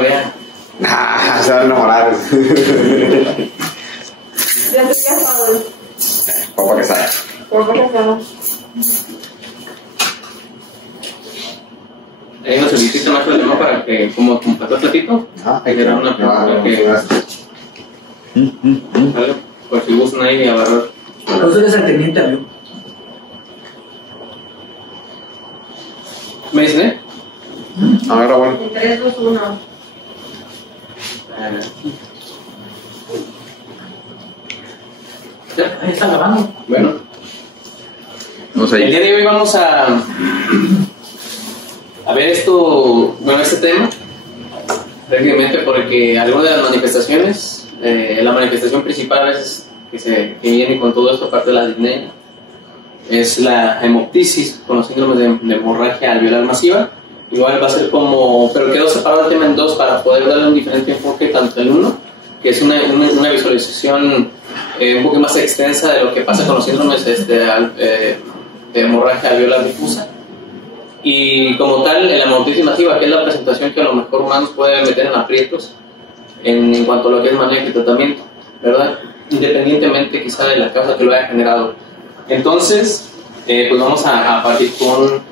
Vean. Nah, se van a enamorar. Ya estoy casado. Papá que sabe. ¿Por qué casamos? Hay una solicita más problema para que, como comparto platito, Hay era una pregunta que ¿vale? Por si gustan ahí a barrer. Entonces eres el teniente avión. ¿Me dicen, eh? Ahora bueno. En 3, 2, 1. Ahí está grabando. Bueno, No el sé. día de hoy vamos a ver esto, bueno, este tema, prácticamente porque algunas de las manifestaciones, la manifestación principal a veces que viene con todo esto, aparte de la disnea, es la hemoptisis, con los síndromes de hemorragia alveolar masiva. Igual va a ser como, pero quedó separado el tema en dos para poder darle un diferente enfoque, tanto el uno, que es una visualización un poco más extensa de lo que pasa con los síndromes de hemorragia alveolar difusa, y como tal, la hemoptisis masiva, que es la presentación que a lo mejor más nos puede meter en aprietos en cuanto a lo que es manejo y tratamiento, ¿verdad? Independientemente quizá de la causa que lo haya generado. Entonces, pues vamos a partir con...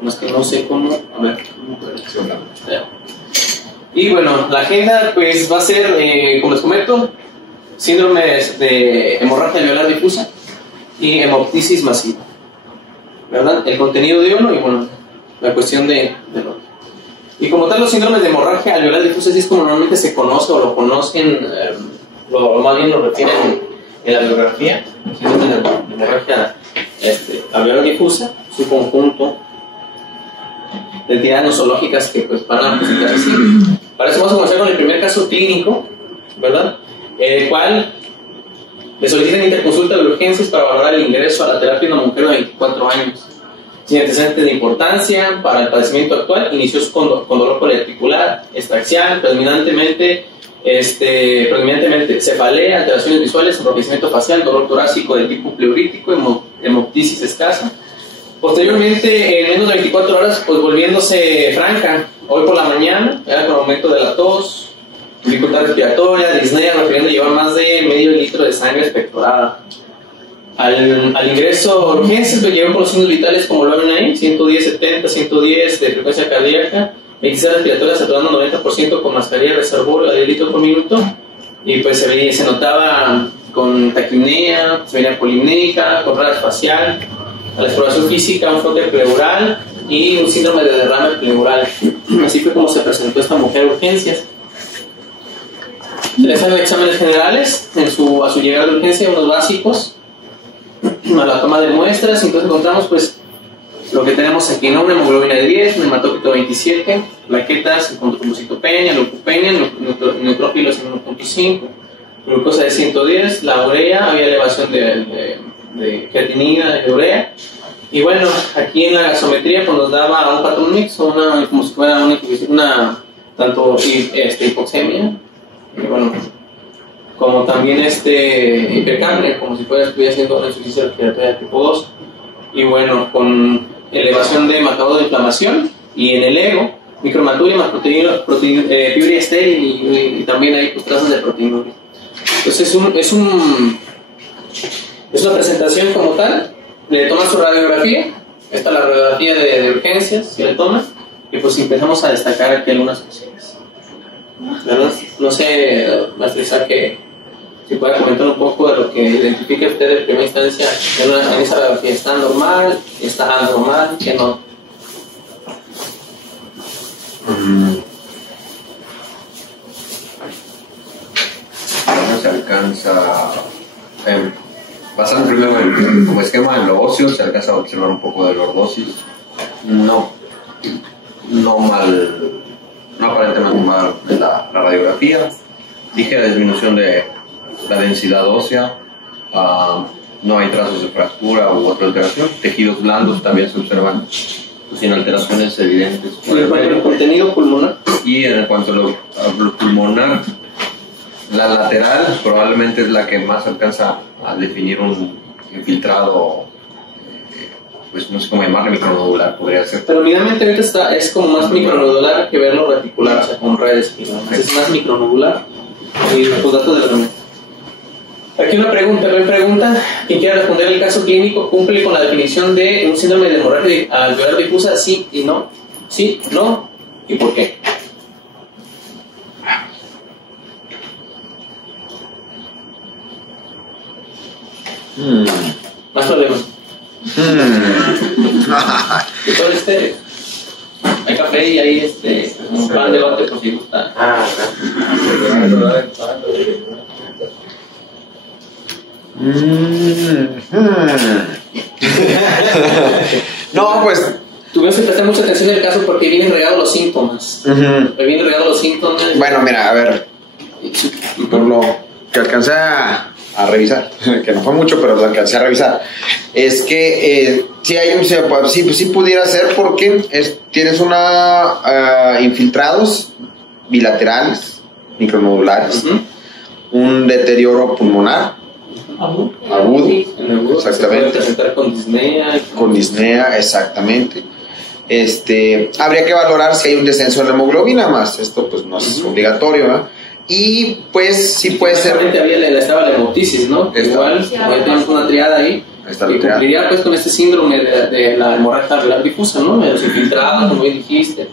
No es que no sé cómo... A ver, ¿cómo puedo reaccionar? Y bueno, la agenda pues va a ser, como les comento, síndromes de hemorragia alveolar difusa y hemoptisis masiva, ¿verdad? El contenido de uno y bueno, la cuestión del otro. Y como tal, los síndromes de hemorragia alveolar difusa sí es como normalmente se conoce o lo conocen, lo más bien lo refieren en la bibliografía. Síndromes de hemorragia alveolar difusa, su conjunto de entidades nosológicas que pues van a presentarse así. Para eso vamos a comenzar con el primer caso clínico, ¿verdad? El cual le solicitan interconsulta de urgencias para valorar el ingreso a la terapia de una mujer de 24 años. Sin antecedentes de importancia para el padecimiento actual, inició con dolor poliarticular, extraxial, predominantemente cefalea, alteraciones visuales, enrojecimiento facial, dolor torácico de tipo pleurítico, hemoptisis escasa. Posteriormente, en menos de 24 horas, pues volviéndose franca. Hoy por la mañana, era con aumento de la tos, dificultad respiratoria, disnea, refiriendo a llevar más de medio litro de sangre expectorada. Al ingreso a urgencias, lo llevan con los signos vitales como lo ven ahí: 110, 70, 110 de frecuencia cardíaca, 26 respiratoria saturando 90% con mascarilla reservorio a 10 litros por minuto. Y pues se notaba con taquipnea, se venía polimnéica, con parálisis facial. A la exploración física, un frote pleural y un síndrome de derrame pleural. Así fue como se presentó esta mujer a urgencias. Se le hacen exámenes generales a su llegada de urgencia, unos básicos, a la toma de muestras. Entonces encontramos pues lo que tenemos aquí, ¿no? Una hemoglobina de 10, un hematócrito 27, plaquetas con trombocitopenia, leucopenia, neutrófilos en 1.5, glucosa de 110, la urea, había elevación de creatinina, de urea. Y bueno, aquí en la gasometría pues nos daba un patrón mixto, como si fuera una tanto hipoxemia, y bueno, como también hipercapnia, como si estuviera haciendo una insuficiencia respiratoria tipo 2. Y bueno, con elevación de marcador de inflamación, y en el ego, micromaturia más piuria estéril, y también hay pues trazas de proteinuria. Entonces es una presentación como tal. Le toman su radiografía. Esta es la radiografía de urgencias, si le toman. Y pues empezamos a destacar aquí algunas cosillas, ¿verdad? No sé, maestra, que si puede comentar un poco de lo que identifica usted en primera instancia en esa radiografía. ¿Está normal? ¿Está anormal? ¿Qué no? No se alcanza... pasando primero como esquema en lo óseo, se alcanza a observar un poco de lordosis. No aparentemente mal de la radiografía. Ligera disminución de la densidad ósea. No hay trazos de fractura u otra alteración. Tejidos blandos también se observan sin alteraciones evidentes. ¿El contenido pulmonar? Y en cuanto a lo pulmonar, la lateral probablemente es la que más alcanza a definir un infiltrado, pues no sé cómo llamarle, micronodular podría ser. Pero mínimamente ahorita es como más micronodular glomerular que verlo reticular, o sea, con redes. Es más micronodular. Y los datos de la reunión. Aquí una pregunta, quien quiera responder el caso clínico, ¿cumple con la definición de un síndrome de hemorragia alveolar difusa? Sí y no. Sí, no, ¿y por qué? Más problemas. Y todo hay café y hay un pan de lote por si gusta. No, pues. Tuvimos que prestar mucha atención en el caso porque vienen regados los síntomas. Vienen regados los síntomas. Bueno, mira, a ver. Por lo que alcancé a revisar, que no fue mucho, pero lo alcancé a revisar, es que sí hay sí pudiera ser porque tienes infiltrados bilaterales, micronodulares, un deterioro pulmonar agudo, exactamente, con disnea, exactamente. Habría que valorar si hay un descenso en la hemoglobina, más esto pues no es obligatorio, ¿eh? Y pues sí puede ser. Estaba la hemoptisis, ¿no? Igual, tenemos una triada ahí. Y cumpliría pues con este síndrome de la hemorragia alveolar difusa, ¿no? Los infiltrados, como bien dijiste.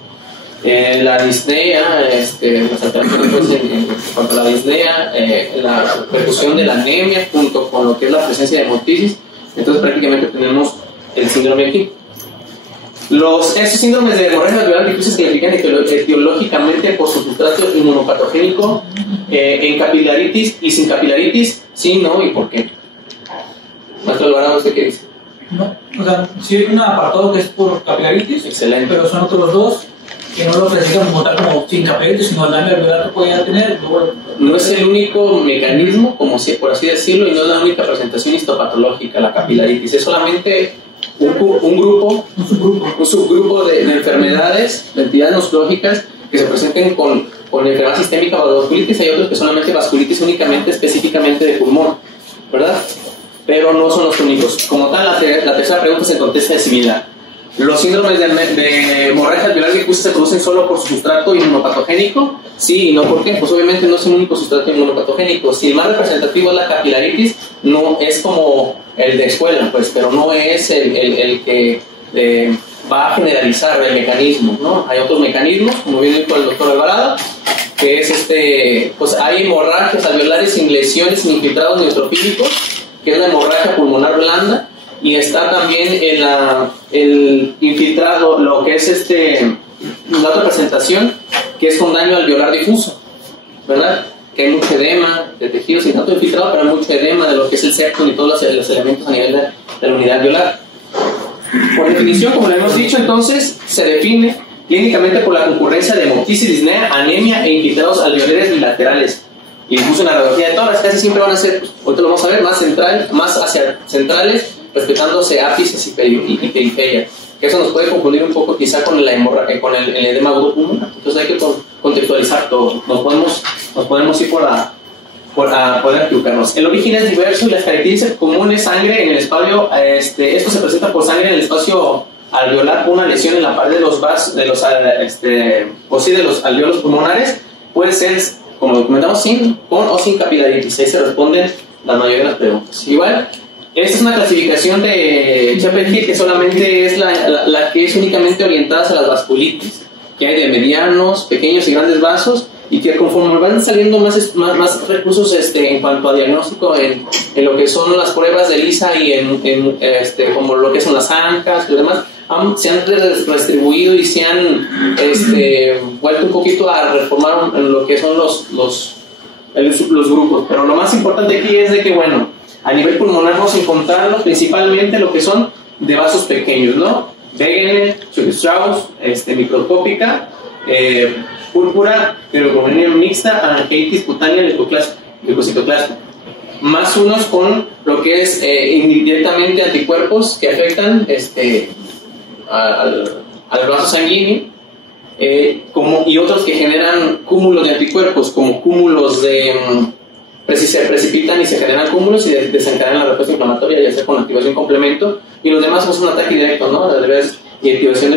La disnea, los tratamientos pues, en cuanto a la disnea, la percusión de la anemia junto con lo que es la presencia de hemoptisis. Entonces prácticamente tenemos el síndrome aquí. Estos síndromes de hemorragia alveolar difusa se califican etiológicamente por su sustrato inmunopatogénico en capilaritis y sin capilaritis, sí, no, ¿y por qué? Maestro Alvarado, ¿usted qué dice? No, o sea, sí hay un apartado que es por capilaritis, excelente, pero son otros dos que no lo clasifican como tal como sin capilaritis, sino el daño alveolar que podía tener. No es el único mecanismo, como si, por así decirlo, y no es la única presentación histopatológica, la capilaritis, es solamente un subgrupo de enfermedades, de entidades nosológicas que se presenten con enfermedad sistémica o vasculitis. Hay otros que solamente vasculitis únicamente, específicamente de pulmón, ¿verdad? Pero no son los únicos. Como tal, la tercera pregunta se contesta de similar. ¿Los síndromes de hemorragia alveolar difusa se producen solo por su sustrato inmunopatogénico? Sí y no. ¿Por qué? Pues obviamente no es un único sustrato inmunopatogénico. Si el más representativo es la capilaritis, no es como el de escuela, pues, pero no es el que va a generalizar el mecanismo, ¿no? Hay otros mecanismos, como bien dijo el doctor Alvarado, que es pues hay hemorragias alveolares sin lesiones, sin infiltrados neutrofílicos, que es la hemorragia pulmonar blanda, y está también el infiltrado, lo que es la otra presentación, que es con daño alveolar difuso, ¿verdad? Que hay mucho edema de tejidos, sin tanto infiltrado, pero hay mucho edema de lo que es el septum y todos los elementos a nivel de la unidad alveolar. Por definición, como le hemos dicho, entonces, se define clínicamente por la concurrencia de hemoptisis, disnea, anemia e infiltrados alveolares bilaterales. Y incluso en la radiología de tórax casi siempre van a ser, pues, ahorita lo vamos a ver, más hacia centrales, respetándose ápices y periferia. Que eso nos puede confundir un poco quizá con la hemorragia, con el edema agudo pulmonar. Entonces hay que contextualizar todo. Nos podemos ir a poder equivocarnos. El origen es diverso y las características comunes: sangre en el espacio, esto se presenta por sangre en el espacio alveolar, una lesión en la pared de los vasos, de los alveolos pulmonares. Puede ser, como documentamos, con o sin capilaritis. Ahí se responden la mayoría de las preguntas. Igual, esta es una clasificación de Chapel-Hill que solamente es la que es únicamente orientada hacia las vasculitis, que hay de medianos, pequeños y grandes vasos, y que conforme van saliendo más recursos en cuanto a diagnóstico en lo que son las pruebas de ELISA y como lo que son las ANCAs y lo demás, se han redistribuido y se han vuelto un poquito a reformar en lo que son los grupos. Pero lo más importante aquí es de que, bueno, a nivel pulmonar vamos a encontrarnos principalmente lo que son de vasos pequeños, ¿no? Wegener, Strauss, microscópica, púrpura, heterogonia mixta, angiitis cutánea, leucocitoclasma. Más unos con lo que es indirectamente anticuerpos que afectan al vaso sanguíneo, y otros que generan cúmulos de anticuerpos, como cúmulos se precipitan y se generan cúmulos y desencadenan la respuesta inflamatoria, ya sea con activación complemento, y los demás son un ataque directo, ¿no? A través de activación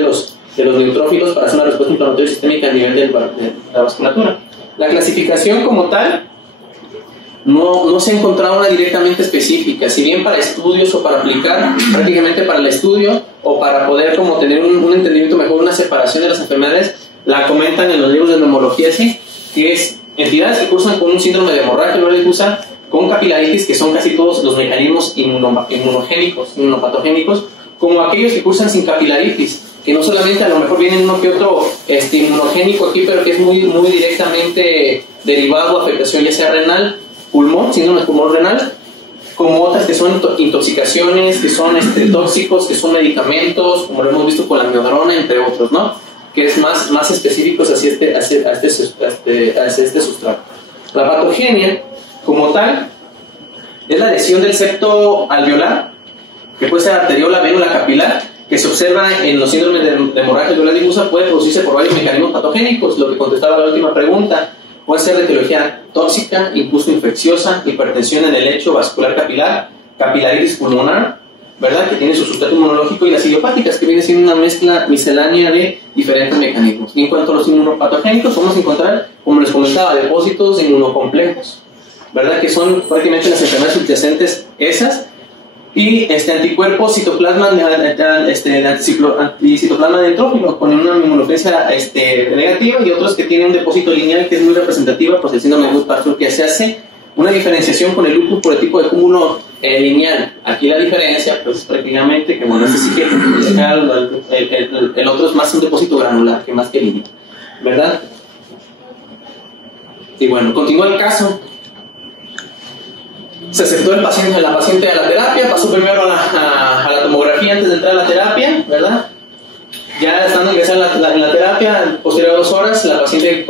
de los neutrófilos para hacer una respuesta inflamatoria sistémica a nivel de la vasculatura. La clasificación como tal no se ha encontrado una directamente específica, si bien para estudios o para aplicar prácticamente para el estudio o para poder como tener un entendimiento mejor, una separación de las enfermedades, la comentan en los libros de neumología, sí, que es entidades que cursan con un síndrome de hemorragia alveolar difusa con capilaritis, que son casi todos los mecanismos inmunogénicos, inmunopatogénicos, como aquellos que cursan sin capilaritis, que no solamente a lo mejor vienen uno que otro inmunogénico aquí, pero que es muy directamente derivado de afectación ya sea renal, pulmón, síndrome de pulmón renal, como otras que son intoxicaciones, que son tóxicos, que son medicamentos, como lo hemos visto con la miodarona, entre otros, ¿no? Que es más específicos hacia este sustrato. La patogenia, como tal, es la lesión del septo alveolar, que puede ser arteriola, vénula, capilar, que se observa en los síndromes de hemorragia alveolar difusa, puede producirse por varios mecanismos patogénicos, lo que contestaba la última pregunta. Puede ser de etiología tóxica, incluso infecciosa, hipertensión en el lecho vascular capilar, capilaritis pulmonar, ¿verdad?, que tiene su sustrato inmunológico, y las idiopáticas, que viene siendo una mezcla miscelánea de diferentes mecanismos. Y en cuanto a los inmunopatogénicos, vamos a encontrar, como les comentaba, depósitos de inmunocomplejos, ¿verdad?, que son prácticamente las enfermedades subyacentes esas, y anticuerpos citoplasma anticitoplasma neutrófilo con una inmunofluencia negativa, y otros que tienen un depósito lineal que es muy representativa, pues el síndrome de Wood-Parkinson, que se hace una diferenciación con el lupus por el tipo de cúmulo lineal. Aquí la diferencia, pues prácticamente, que bueno, sí que el otro es más un depósito granular que más que lineal, ¿verdad? Y bueno, continúa el caso. Se aceptó la paciente a la terapia, pasó primero a la tomografía antes de entrar a la terapia, ¿verdad? Ya estando ingresada en la terapia, posterior a 2 horas, la paciente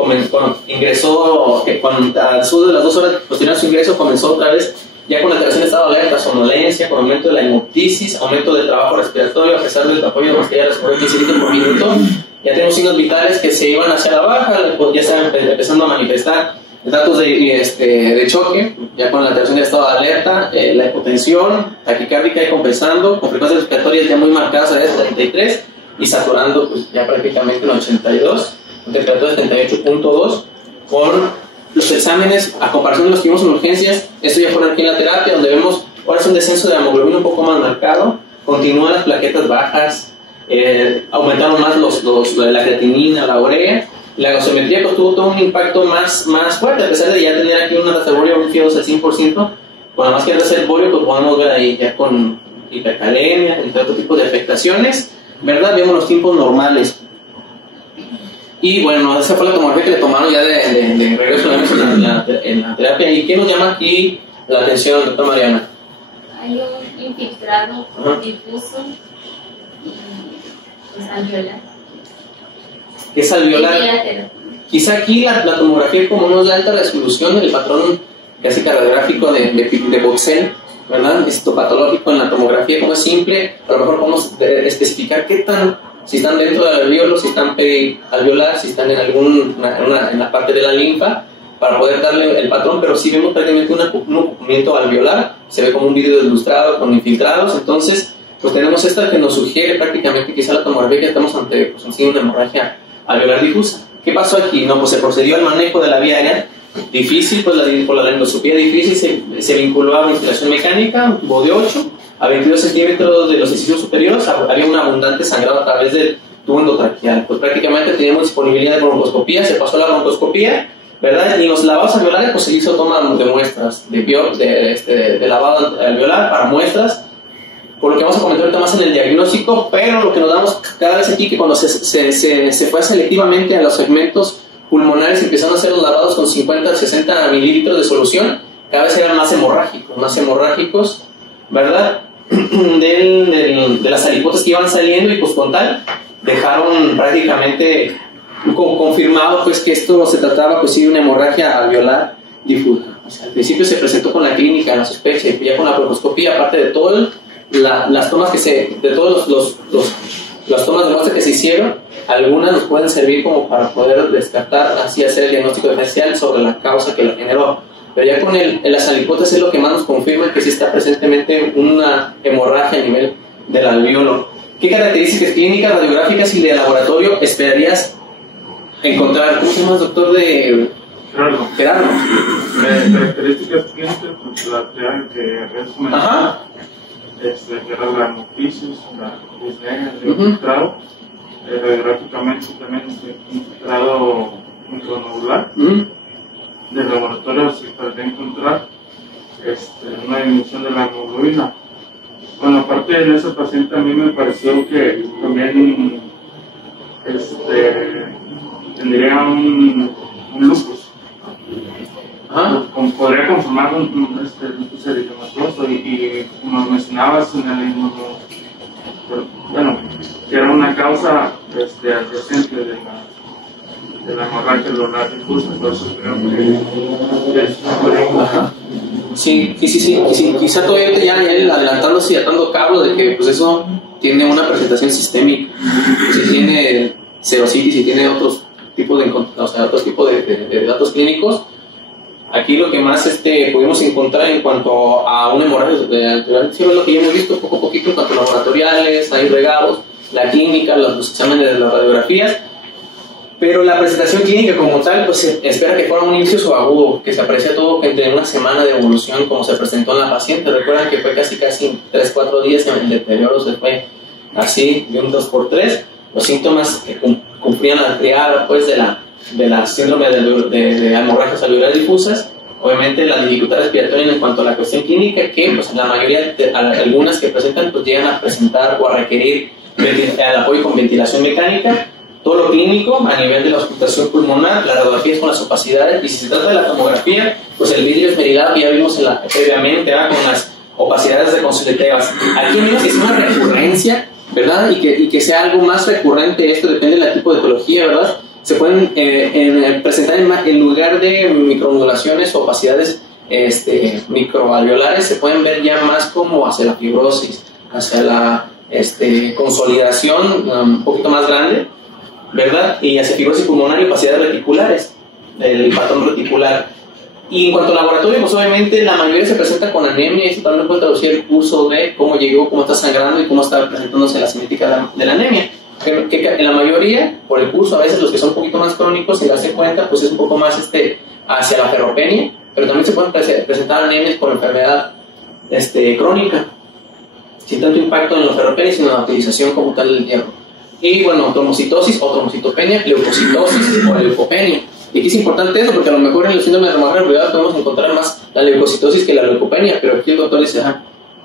ingresó, al sur de las 2 horas posterior a su ingreso, comenzó otra vez ya con alteración de estado de alerta, somnolencia, con aumento de la hemoptisis, aumento del trabajo respiratorio, a pesar del apoyo de mascarilla respiratoria 15 litros por minuto. Ya tenemos signos vitales que se iban hacia la baja, ya están empezando a manifestar datos de choque, ya con la alteración de estado de alerta, la hipotensión, taquicárdica y compensando, con frecuencias respiratorias ya muy marcadas a 33 y saturando pues ya prácticamente en 82, con temperatura de 38.2, con los exámenes, a comparación de los que vimos en urgencias, esto ya fue aquí en la terapia, donde vemos ahora es un descenso de la hemoglobina un poco más marcado, continúan las plaquetas bajas, aumentaron más la creatinina, la urea. La gasometría pues tuvo todo un impacto más fuerte, a pesar de ya tener aquí una reservorio un FIO2 al 100%, con la más que el reservorio pues podemos ver ahí ya con hipercalemia, entre otros tipos de afectaciones, ¿verdad? Vemos los tiempos normales. Y bueno, esa fue la tomografía que le tomaron ya de regreso en la terapia. ¿Y qué nos llama aquí la atención, doctora Mariana? Hay un infiltrado difuso y alveolar. Es alveolar. Quizá aquí la tomografía, como no es de alta resolución, el patrón casi radiográfico de Boxell, ¿verdad? Histopatológico en la tomografía, como es simple, a lo mejor podemos especificar si están dentro del alveolo, si están perialveolar, si están en la parte de la linfa, para poder darle el patrón, pero sí vemos prácticamente un ocupamiento alveolar, se ve como un vidrio ilustrado con infiltrados. Entonces pues tenemos esta que nos sugiere prácticamente quizá la tomografía que estamos ante pues, una hemorragia alveolar difusa. ¿Qué pasó aquí? No, pues se procedió al manejo de la vía aérea, difícil, pues por la endoscopía difícil, se vinculó a ventilación mecánica, un tubo de 8, a 22 centímetros de los incisivos superiores, había un abundante sangrado a través del tubo endotraqueal. Pues prácticamente teníamos disponibilidad de broncoscopía, se pasó a la broncoscopía, ¿verdad? Y en los lavados alveolares pues se hizo toma de muestras, de lavado alveolar para muestras, por lo que vamos a comentar ahorita más en el diagnóstico, pero lo que nos damos cada vez aquí que cuando se fue selectivamente a los segmentos pulmonares empezaron a hacer los lavados con 50 a 60 mililitros de solución, cada vez eran más hemorrágicos, ¿verdad? De las alipotas que iban saliendo, y pues con tal dejaron prácticamente confirmado pues que esto se trataba pues sí de una hemorragia alveolar difusa. O sea, al principio se presentó con la clínica, la sospecha, y ya con la broncoscopía, aparte de todo las tomas las tomas de muestra que se hicieron, algunas nos pueden servir como para poder descartar, así hacer el diagnóstico diferencial sobre la causa que lo generó. Pero ya con las alipotas es lo que más nos confirma que sí está presentemente una hemorragia a nivel del alvéolo. ¿Qué características clínicas, radiográficas y de laboratorio esperarías encontrar? ¿Cómo se llama el doctor de Gerardo? Características clínicas, pues la que es comentado, que era la hemoptisis, la disnea, el infiltrado. Radiográficamente también un infiltrado micronodular. Del laboratorio se podría encontrar una disminución de la hemoglobina. Bueno, aparte de ese paciente, a mí me pareció que también tendría un lupus. Podría conformar un lupus eritematoso y como mencionabas en el bueno, que era una causa adyacente de la hemorragia celular difusa, entonces creo que es Sí, quizá todavía ya adelantándose y atando cabos de que pues eso tiene una presentación sistémica, si tiene serositis, si tiene otros tipos de datos clínicos. Aquí lo que más pudimos encontrar en cuanto a una hemorragia cerebral es lo que ya hemos visto poco a poquito en cuanto a laboratoriales, hay regados, la clínica, los exámenes de las radiografías. Pero la presentación clínica como tal, pues se espera que fuera un inicio subagudo, que se aprecia todo entre una semana de evolución como se presentó en la paciente. Recuerdan que fue casi 3-4 días en el deterioro, se fue así de un 2x3. Los síntomas que cumplían la triada pues, de la síndrome de hemorragias alveolares difusas. Obviamente la dificultad respiratoria en cuanto a la cuestión clínica, que pues la mayoría, algunas que presentan, pues llegan a presentar o a requerir el apoyo con ventilación mecánica. Todo lo clínico a nivel de la auscultación pulmonar, las radiografías con las opacidades, y si se trata de la tomografía, pues el vidrio esmerilado que ya vimos previamente, con las opacidades reconstitutivas. Aquí menos que sea una recurrencia, ¿verdad? Y que sea algo más recurrente, esto depende del tipo de patología, ¿verdad? Se pueden presentar en lugar de micronodulaciones o opacidades microalveolares, se pueden ver ya más como hacia la fibrosis, hacia la consolidación un poquito más grande, ¿verdad? Y hacia fibrosis pulmonar y opacidades reticulares, el patrón reticular. Y en cuanto al laboratorio, pues obviamente la mayoría se presenta con anemia, y eso también puede traducir el curso de cómo llegó, cómo está sangrando y cómo está presentándose la cinética de la anemia. Que en la mayoría, por el curso, a veces los que son un poquito más crónicos, sin darse cuenta, pues es un poco más hacia la ferropenia, pero también se pueden presentar anemias por enfermedad crónica, sin tanto impacto en la ferropenia, sino en la utilización como tal del hierro. Y bueno, tromocitosis o tromocitopenia, leucocitosis o leucopenia. Y aquí es importante eso, porque a lo mejor en el síndrome de hemorragia cerebral podemos encontrar más la leucocitosis que la leucopenia, pero aquí el doctor dice,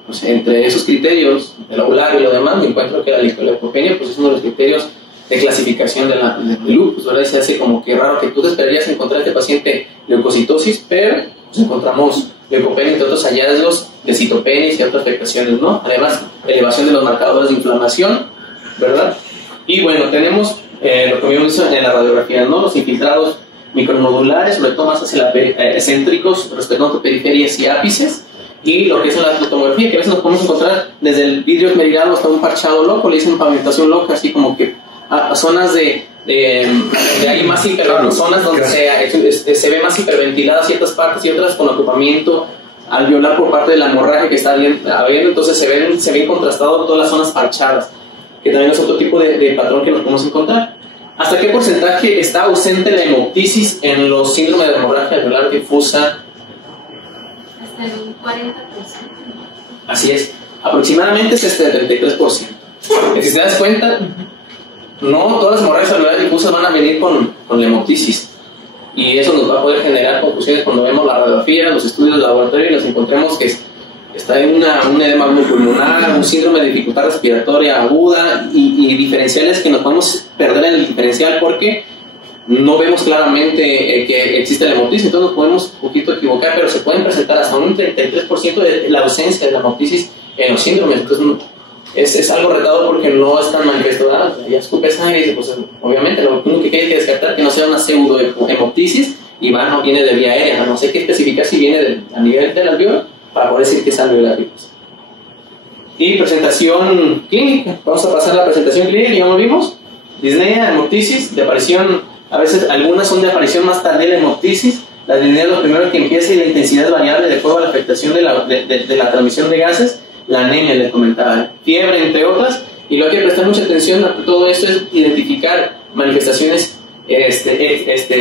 pues entre esos criterios, el ovular y lo demás, me encuentro que la leucopenia pues es uno de los criterios de clasificación del lupus, ¿verdad? Se hace como que raro que tú te esperarías encontrar este paciente leucocitosis, pero pues encontramos leucopenia entre otros hallazgos de citopenias y otras afectaciones, ¿no? Además, elevación de los marcadores de inflamación, ¿verdad? Y bueno, tenemos lo que vimos en la radiografía, ¿no? Los infiltrados micronodulares, sobre todo más hacia excéntricos, respetando periferias y ápices, y lo que es la tomografía, que a veces nos podemos encontrar desde el vidrio esmerilado hasta un parchado loco, le dicen pavimentación loca, así como que a zonas de hay más zonas donde se ve más hiperventilada ciertas partes y otras con ocupamiento alveolar por parte de la hemorragia que está habiendo, entonces se ven contrastados todas las zonas parchadas, que también es otro tipo de patrón que nos podemos encontrar. ¿Hasta qué porcentaje está ausente la hemoptisis en los síndromes de hemorragia alveolar difusa? Hasta el 40%. Así es, aproximadamente es 33%. Y si te das cuenta, no todas las hemorragias alveolares difusas van a venir con la hemoptisis. Y eso nos va a poder generar conclusiones cuando vemos la radiografía, los estudios de laboratorio y nos encontremos que está en un edema pulmonar, un síndrome de dificultad respiratoria aguda y diferenciales que nos podemos perder en el diferencial porque no vemos claramente que existe la hemoptisis, entonces nos podemos un poquito equivocar, pero se pueden presentar hasta un 33% de la ausencia de la hemoptisis en los síndromes. Entonces es algo retador porque no es tan manifiesto. Ya escupe sangre y dice, pues obviamente lo único que hay que descartar que no sea una pseudo hemoptisis y no viene de vía aérea, no sé qué especificar si viene a nivel del alveolo para poder decir que es alveolar. Y presentación clínica, vamos a pasar a la presentación clínica, ya lo vimos, disnea, hemoptisis, de aparición, a veces algunas son de aparición más tardía la hemoptisis, la disnea es lo primero que empieza y la intensidad es variable de acuerdo a la afectación de la transmisión de gases, la anemia, les comentaba, fiebre, entre otras, y lo que hay que prestar mucha atención a todo esto es identificar manifestaciones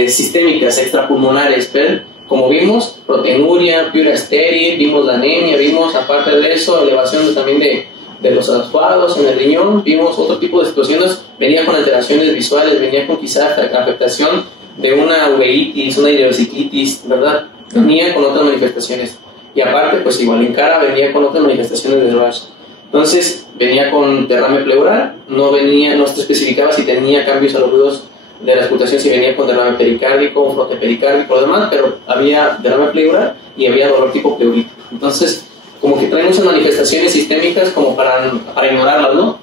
sistémicas, extrapulmonares, ¿ven? Como vimos, proteinuria, piura estéril, vimos la anemia, vimos aparte de eso, elevación también de los asuados en el riñón, vimos otro tipo de situaciones, venía con alteraciones visuales, venía con quizás afectación de una uveitis, una idiosiquitis, ¿verdad? Venía con otras manifestaciones. Y aparte, pues igual en cara venía con otras manifestaciones de rash. Entonces, venía con derrame pleural, no se especificaba si tenía cambios a los ruidos de la auscultación, si venía con derrame pericárdico, un frote pericárdico, lo demás, pero había derrame pleural y había dolor tipo pleurítico. Entonces, como que trae muchas manifestaciones sistémicas como para ignorarlas, ¿no?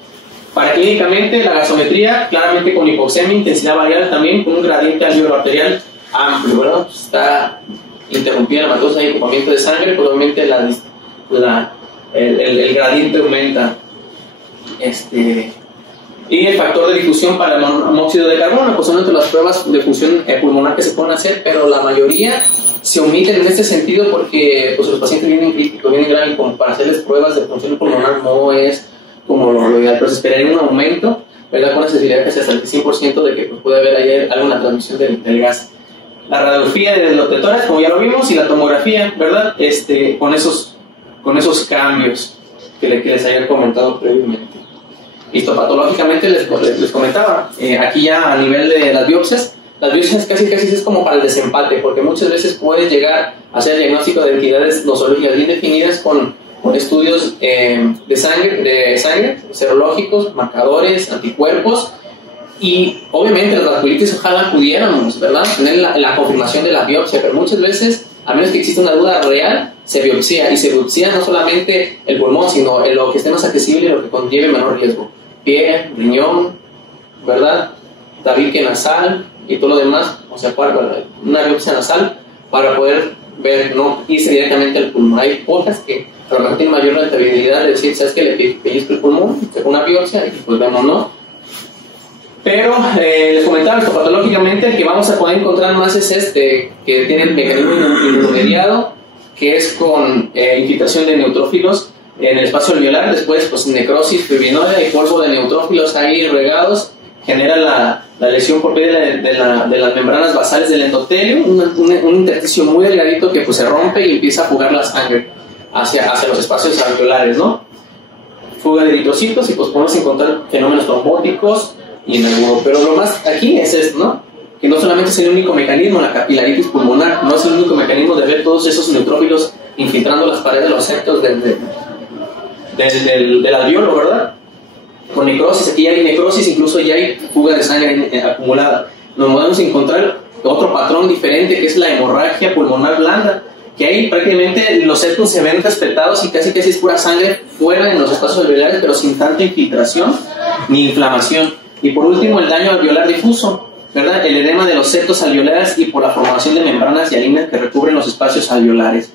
Para clínicamente, la gasometría, claramente con hipoxemia, intensidad variable también, con un gradiente alveolo-arterial amplio, ¿verdad? Está interrumpida la hematosa y ocupamiento de sangre, probablemente el gradiente aumenta. Y el factor de difusión para el monóxido de carbono, pues son entre las pruebas de función pulmonar que se pueden hacer, pero la mayoría se omiten en este sentido porque pues, los pacientes vienen críticos, vienen graves, como para hacerles pruebas de función pulmonar no es como lo ideal, pero se esperaría un aumento, ¿verdad? Con la sensibilidad casi hasta el 100% de que pues, puede haber ahí alguna transmisión del gas. La radiografía de los detectores, como ya lo vimos, y la tomografía, ¿verdad? Con esos cambios que les había comentado previamente. Histopatológicamente les comentaba, aquí ya a nivel de las biopsias casi es como para el desempate, porque muchas veces puedes llegar a hacer diagnóstico de entidades nosológicas bien definidas con estudios de sangre, serológicos, marcadores, anticuerpos, y obviamente las vasculitis ojalá pudiéramos, ¿verdad?, tener la confirmación de la biopsia, pero muchas veces, a menos que exista una duda real, se biopsia, y se biopsia no solamente el pulmón, sino lo que esté más accesible y lo que conlleve menor riesgo. Pie, riñón, ¿verdad?, tabique nasal y todo lo demás, o sea, una biopsia nasal para poder ver, no irse directamente al pulmón. Hay pocas que a lo mejor tienen mayor rentabilidad de decir, ¿sabes qué? Le pellizco el pulmón, saco una biopsia y pues vemos, ¿no? Pero les comentaba histopatológicamente el que vamos a poder encontrar más es que tiene el mecanismo inmunomediado, que es con infiltración de neutrófilos en el espacio alveolar, después pues necrosis fibrinoidea y polvo de neutrófilos ahí regados, genera la lesión por vía de las membranas basales del endotelio, un intersticio muy delgadito que pues se rompe y empieza a fugar la sangre hacia los espacios alveolares, ¿no? Fuga de eritrocitos y pues podemos encontrar fenómenos trombóticos y en el agudo. Pero lo más aquí es esto, ¿no? Que no solamente es el único mecanismo, la capilaritis pulmonar, no es el único mecanismo de ver todos esos neutrófilos infiltrando las paredes de los septos del alveolo, ¿verdad? Con necrosis, aquí ya hay necrosis, incluso ya hay fuga de sangre acumulada. Nos podemos encontrar otro patrón diferente que es la hemorragia pulmonar blanda, que ahí prácticamente los septos se ven respetados y casi es pura sangre fuera en los espacios alveolares, pero sin tanta infiltración ni inflamación. Y por último, el daño alveolar difuso, ¿verdad? El edema de los septos alveolares y por la formación de membranas hialinas que recubren los espacios alveolares.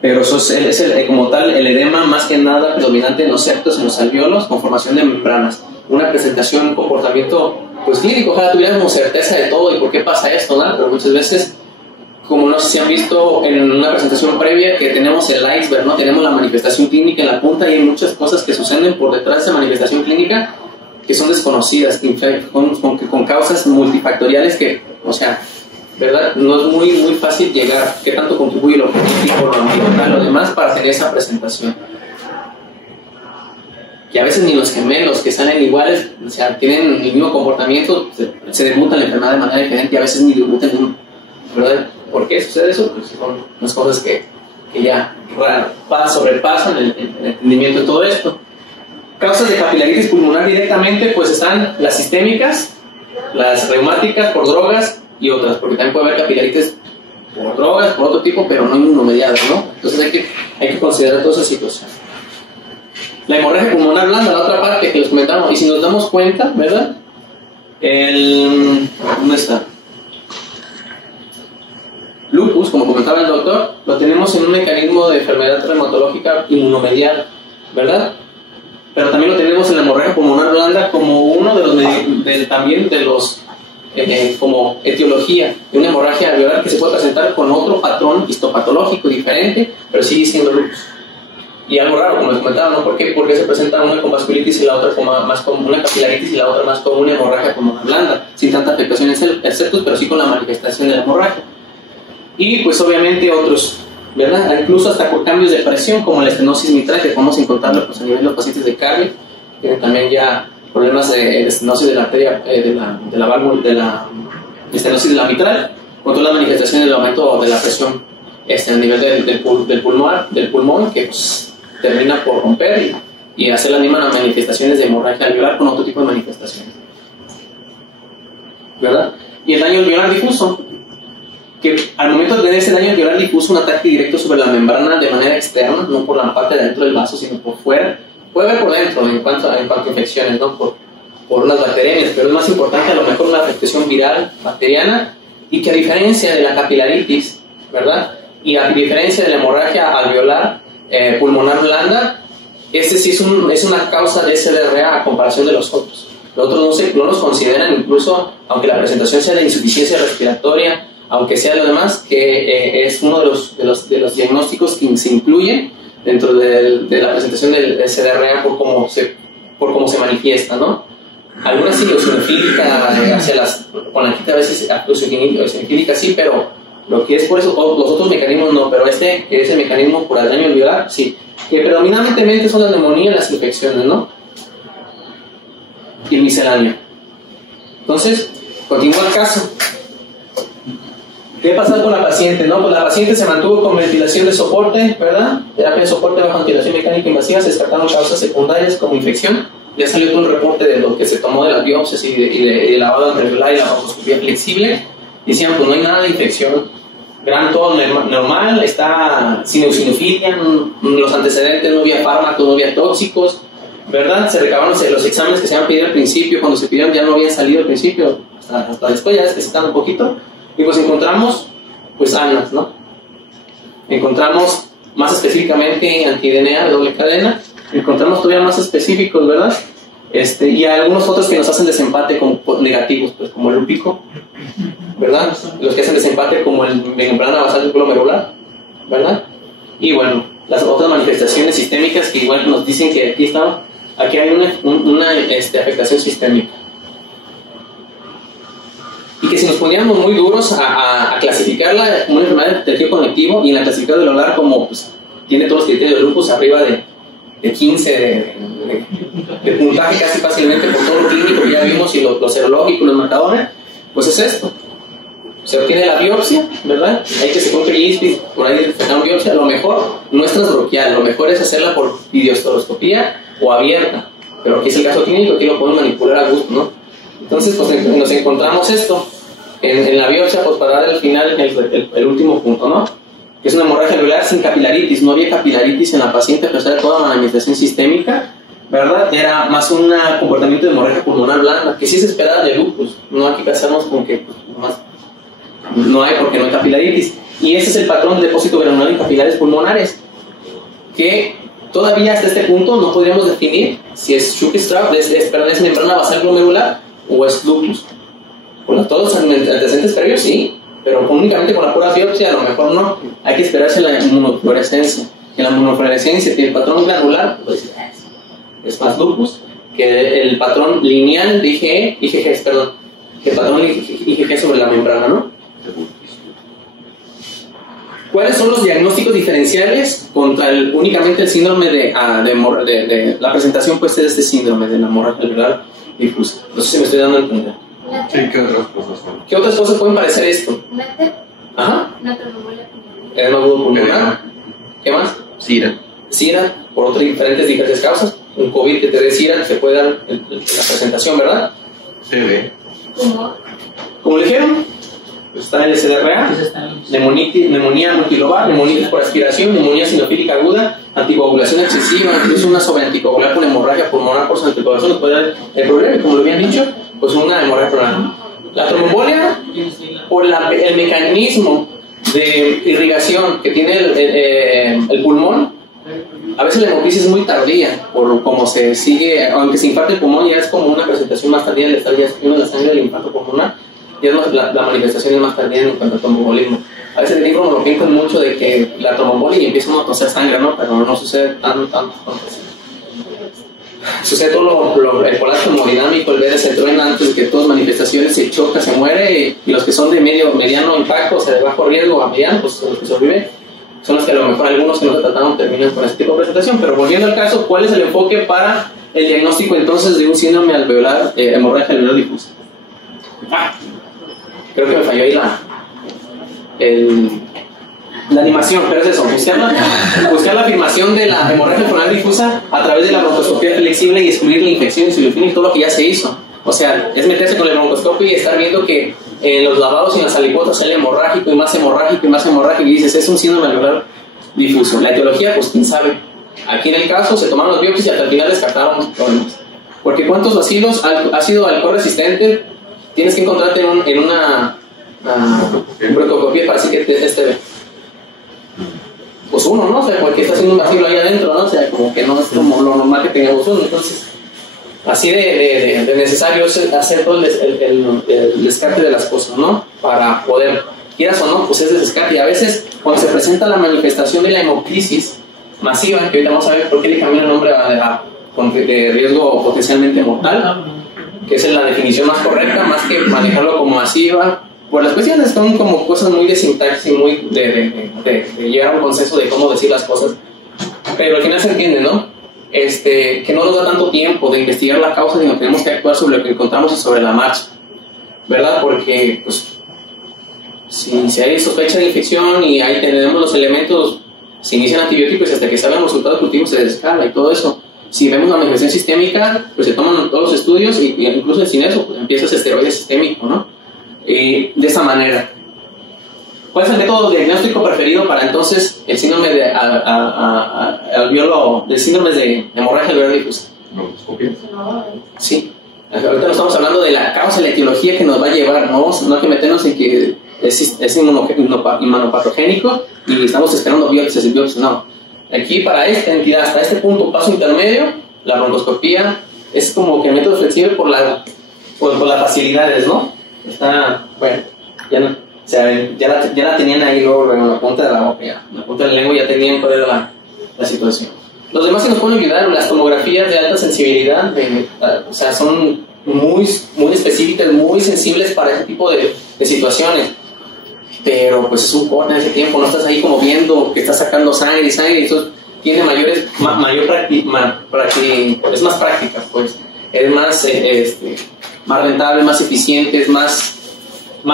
Pero eso es como tal el edema más que nada predominante en los septos, en los alveolos, con formación de membranas. Una presentación, un comportamiento pues clínico, ojalá tuviéramos certeza de todo y por qué pasa esto, ¿no? Pero muchas veces, como no sé si han visto en una presentación previa, que tenemos el iceberg, ¿no? Tenemos la manifestación clínica en la punta y hay muchas cosas que suceden por detrás de esa manifestación clínica que son desconocidas, con causas multifactoriales que, o sea, ¿verdad? No es muy fácil llegar, qué tanto contribuye lo genético, lo ambiental, lo demás para tener esa presentación. Que a veces ni los gemelos que salen iguales, o sea, tienen el mismo comportamiento, se debutan la enfermedad de manera diferente y a veces ni debutan uno, ¿verdad? ¿Por qué sucede eso? Pues son unas cosas que ya sobrepasan el entendimiento de todo esto. Causas de capilaritis pulmonar directamente, pues están las sistémicas, las reumáticas por drogas y otras, porque también puede haber capilaritis por drogas, por otro tipo, pero no inmunomediadas, ¿no? Entonces hay que considerar toda esa situación. La hemorragia pulmonar blanda, la otra parte que les comentamos, y si nos damos cuenta, ¿verdad? ¿Dónde está? Lupus, como comentaba el doctor, lo tenemos en un mecanismo de enfermedad reumatológica inmunomediada, ¿verdad? Pero también lo tenemos en la hemorragia pulmonar blanda como uno de los como etiología de una hemorragia alveolar que se puede presentar con otro patrón histopatológico diferente, pero sigue siendo lupus. Y algo raro, como les comentaba, ¿no? ¿Por qué? Porque se presenta una con vasculitis y la otra como más común, una capilaritis y la otra más como una hemorragia pulmonar blanda, sin tanta afectación en septos, pero sí con la manifestación de la hemorragia. Y pues obviamente otros, ¿verdad? Incluso hasta con cambios de presión, como la estenosis mitral, que podemos encontrarlo pues, a nivel de los pacientes de cardio, tienen también ya problemas de estenosis de la arteria, de la válvula, de la estenosis de la mitral, con todas las manifestaciones del aumento de la presión a nivel del pulmón, que pues, termina por romper y hacer las mismas manifestaciones de hemorragia alveolar con otro tipo de manifestaciones, ¿verdad? Y el daño alveolar difuso, que al momento de tener ese daño alveolar difuso, un ataque directo sobre la membrana de manera externa, no por la parte de dentro del vaso, sino por fuera, puede haber por dentro en cuanto a infecciones, ¿no? por unas bacterias, pero es más importante a lo mejor una afectación viral, bacteriana, y que a diferencia de la capilaritis, ¿verdad? Y a diferencia de la hemorragia alveolar pulmonar blanda, este sí es una causa de SDRA a comparación de los otros. Los otros no los consideran, incluso aunque la presentación sea de insuficiencia respiratoria, aunque sea lo demás, que es uno de los diagnósticos que se incluyen dentro de la presentación del SDRA por cómo se manifiesta, ¿no? Algunas sí, eosinofílica, con la quita a veces eosinofílica sí, pero lo que es por eso, los otros mecanismos no, pero este es el mecanismo por el daño alveolar, sí, que predominantemente son las neumonías y las infecciones, ¿no? Y el misceláneo. Entonces, continúa el caso. ¿Qué pasa con la paciente? ¿No? Pues la paciente se mantuvo con ventilación de soporte, ¿verdad? Terapia de soporte bajo ventilación mecánica invasiva, se descartaron causas secundarias como infección. Ya salió todo un reporte de lo que se tomó de las biopsias y de lavado alveolar y la broncoescopía flexible. Decían, pues no hay nada de infección. Gran todo normal, está sin eosinofilia, los antecedentes, no había fármacos, no había tóxicos, ¿verdad? Se recabaron los exámenes que se habían pedido al principio, cuando se pidieron ya no habían salido al principio, hasta después ya es que se están un poquito, y pues encontramos, pues sanas, ¿no? Encontramos más específicamente anti-DNA de doble cadena, encontramos todavía más específicos, ¿verdad? Y algunos otros que nos hacen desempate como negativos, pues como el lúpico, ¿verdad? Los que hacen desempate como el membrana basal glomerular, ¿verdad? Y bueno, las otras manifestaciones sistémicas que igual nos dicen que aquí hay una afectación sistémica. Y que si nos poníamos muy duros a clasificarla como una enfermedad del tejido conectivo y en la clasificación del olar como pues, tiene todos los criterios de lupus arriba de 15 de puntaje casi fácilmente por todo lo clínico que ya vimos y los serológicos, los marcadores, pues es esto. Se obtiene la biopsia, ¿verdad? Hay que se compre ISPI, por ahí una biopsia. Lo mejor no es transbronquial, lo mejor es hacerla por videoestroscopía o abierta. Pero aquí es el caso clínico, aquí lo podemos manipular a gusto, ¿no? Entonces, pues nos encontramos esto en la biopsia, pues para dar al final el último punto, ¿no? Que es una hemorragia alveolar sin capilaritis. No había capilaritis en la paciente a pesar de toda la manifestación sistémica, ¿verdad? Era más un comportamiento de hemorragia pulmonar blanda, que sí se esperaba de lupus. No hay que casarnos con que pues, más no hay porque no hay capilaritis. Y ese es el patrón de depósito granular en capilares pulmonares, que todavía hasta este punto no podríamos definir si es Schuch-Strauss, es membrana basal glomerular o es lupus. Bueno, todos los antecedentes previos sí, pero únicamente con la pura biopsia a lo mejor no. Hay que esperarse la inmunofluorescencia. En la inmunofluorescencia tiene el patrón granular, pues es más lupus que el patrón lineal de IgG, perdón, que el patrón IgG sobre la membrana, ¿no? ¿Cuáles son los diagnósticos diferenciales contra únicamente el síndrome de la presentación pues de este síndrome de la hemorragia alveolar difusa? No sé si me estoy dando a entender. Sí, ¿qué otras cosas son? ¿Qué otras cosas pueden parecer esto? Ajá. Edema agudo pulmonar. ¿Qué más? SIRA, por otras diferentes causas. Un COVID que te dé SIRA se puede dar la presentación, ¿verdad? TB. Como le dijeron, está el SDRA, neumonía multilobar, neumonía por aspiración, neumonía sinofílica aguda, anticoagulación excesiva, incluso una sobreanticoagular con hemorragia pulmonar por anticoagulación nos puede dar el problema, y como lo habían dicho, pues una hemorragia pulmonar. La tromboembolia, por el mecanismo de irrigación que tiene el pulmón, a veces la hemoptisis es muy tardía, por como se sigue, aunque se infarte el pulmón ya es como una presentación más tardía de la sangre del infarto pulmonar. y es más, la manifestación es más tardía en cuanto al tromboembolismo. A veces el libro lo pintan mucho de que la tromboembolia y empieza uno a toser sangre, ¿no? Pero no sucede tanto. Sucede todo el colapso hemodinámico, el ver se truena antes de que todas las manifestaciones, se choca, se muere, y los que son de mediano impacto, o sea, de bajo riesgo a mediano, pues los que sobreviven, son los que a lo mejor algunos que no se trataron terminan con este tipo de presentación. Pero volviendo al caso, ¿cuál es el enfoque para el diagnóstico entonces de un síndrome alveolar, hemorragia alveolar difusa? Creo que me falló ahí la animación, pero es eso, buscar la afirmación de la hemorragia pulmonar difusa a través de la broncoscopía flexible y excluir la infección y todo lo que ya se hizo. O sea, es meterse con el broncoscopio y estar viendo que en los lavados y en las alicuotas sale hemorrágico y más hemorrágico y más hemorrágico, y dices, es un síndrome alveolar difuso. La etiología, pues quién sabe. Aquí en el caso se tomaron los biopsias y hasta el final descartaron los problemas. Porque ¿cuántos bacilos ácido alcohol resistente tienes que encontrarte en una broncoscopia para así que te ve? Pues uno, ¿no? O sea, porque está haciendo un bacilo ahí adentro, ¿no? O sea, como que no es como lo normal que tengamos uno. Entonces, así de necesario es hacer todo el descarte de las cosas, ¿no? Para poder, quieras o no, pues es descarte. Y a veces, cuando se presenta la manifestación de la hemoptisis masiva, que ahorita vamos a ver por qué le cambió el nombre con riesgo potencialmente mortal, que es la definición más correcta, más que manejarlo como masiva. Pues las cuestiones son como cosas muy de sintaxis, muy de llegar a un consenso de cómo decir las cosas, pero al final se entiende, ¿no? Que no nos da tanto tiempo de investigar la causa, sino que tenemos que actuar sobre lo que encontramos y sobre la marcha, ¿verdad? Porque pues si hay sospecha de infección y ahí tenemos los elementos, se inician antibióticos y hasta que salgan los resultados cultivos se desescala y todo eso. Si vemos una manifestación sistémica, pues se toman todos los estudios y incluso sin eso pues empieza ese esteroide sistémico, ¿no? De esa manera. ¿Cuál es el método diagnóstico preferido para entonces el síndrome de síndrome de hemorragia alveolar difusa? Sí. Ahorita no estamos hablando de la causa, la etiología que nos va a llevar, no hay que meternos en que es inmunopatogénico y estamos esperando biopsias y biopsias, no. Aquí para esta entidad, hasta este punto, paso intermedio, la broncoscopía es como que el método flexible por las facilidades, ¿no? Está, bueno, ya no, o sea, ya la tenían ahí luego en la punta de la boca, ya, en la punta de la lengua ya tenían cuál era la situación. Los demás que nos pueden ayudar, las tomografías de alta sensibilidad, o sea, son muy específicas, muy sensibles para ese tipo de situaciones. Pero pues es un corte en ese tiempo, no estás ahí como viendo que estás sacando sangre y eso tiene es más práctica, pues, es más rentable, más eficiente, es más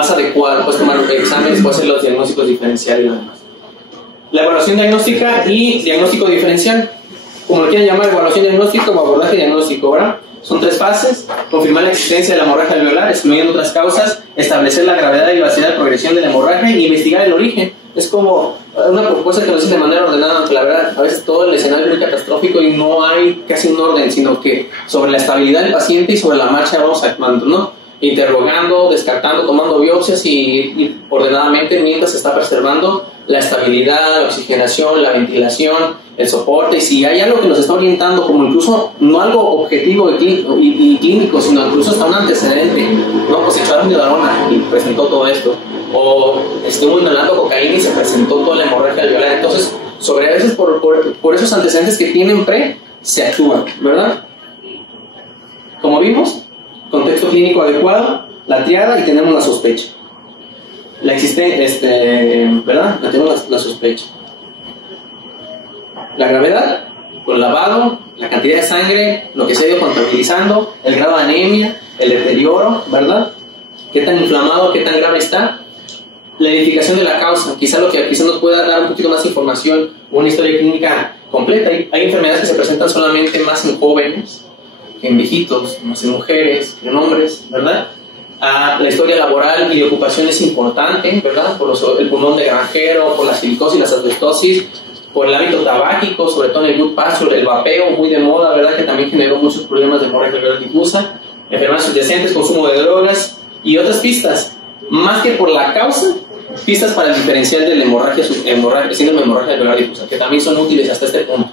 adecuado, puedes tomar exámenes, puedes hacer los diagnósticos diferenciales y demás. La evaluación diagnóstica y diagnóstico diferencial, como lo quieran llamar, evaluación diagnóstica o abordaje diagnóstico, ¿verdad? Son 3 fases: confirmar la existencia de la hemorragia alveolar, excluyendo otras causas, establecer la gravedad y velocidad de progresión de la hemorragia y investigar el origen. Es como una propuesta que nos dice de manera ordenada, aunque la verdad a veces todo el escenario es muy catastrófico y no hay casi un orden, sino que sobre la estabilidad del paciente y sobre la marcha vamos actuando, ¿no? Interrogando, descartando, tomando biopsias y ordenadamente mientras se está preservando la estabilidad, la oxigenación, la ventilación, el soporte. Y si hay algo que nos está orientando, como incluso no algo objetivo y clínico, sino incluso hasta un antecedente, ¿no? Pues echaron de varona y presentó todo esto, o estuvo inhalando cocaína y se presentó toda la hemorragia alveolar. Entonces, sobre a veces por esos antecedentes que tienen se actúa, ¿verdad? Como vimos, contexto clínico adecuado, la triada y tenemos la sospecha. La ¿verdad? Tenemos la sospecha. La gravedad, con lavado, la cantidad de sangre, lo que se ha ido contabilizando, el grado de anemia, el deterioro, ¿verdad? Qué tan inflamado, qué tan grave está. La identificación de la causa, quizá nos pueda dar un poquito más de información, una historia clínica completa. Hay enfermedades que se presentan solamente más en jóvenes, en viejitos, más en mujeres, en hombres, ¿verdad? La historia laboral y de ocupación es importante, ¿verdad? Por el pulmón de granjero, por la silicosis, las asbestosis, por el hábito tabáquico, sobre todo en el good pasture, el vapeo, muy de moda, ¿verdad? Que también generó muchos problemas de hemorragia alveolar difusa, enfermedades subyacentes, consumo de drogas y otras pistas. Más que por la causa, pistas para el diferencial de la síndrome de hemorragia alveolar difusa, que también son útiles hasta este punto,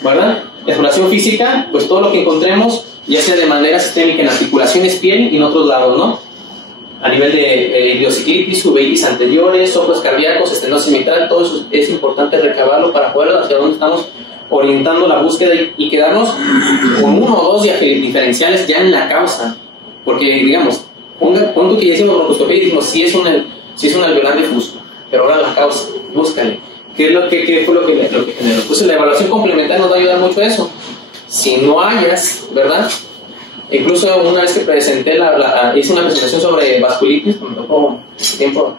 ¿verdad? Exploración física, pues todo lo que encontremos, ya sea de manera sistémica en articulaciones, piel y en otros lados, ¿no? a nivel de idiosinclitis, uveitis anteriores, soplos cardíacos, estenosis mitral. Todo eso es importante recabarlo para poder hacia dónde estamos orientando la búsqueda y quedarnos con uno o dos diferenciales ya en la causa. Porque, digamos, pongo que ya hicimos broncooscopía y dijimos si es un alveolar difuso, pero ahora la causa, búscale. ¿Qué fue lo que generó? Pues la evaluación complementaria nos va a ayudar mucho a eso. Si no hayas, ¿verdad? Incluso una vez que presenté hice una presentación sobre vasculitis, me tocó tiempo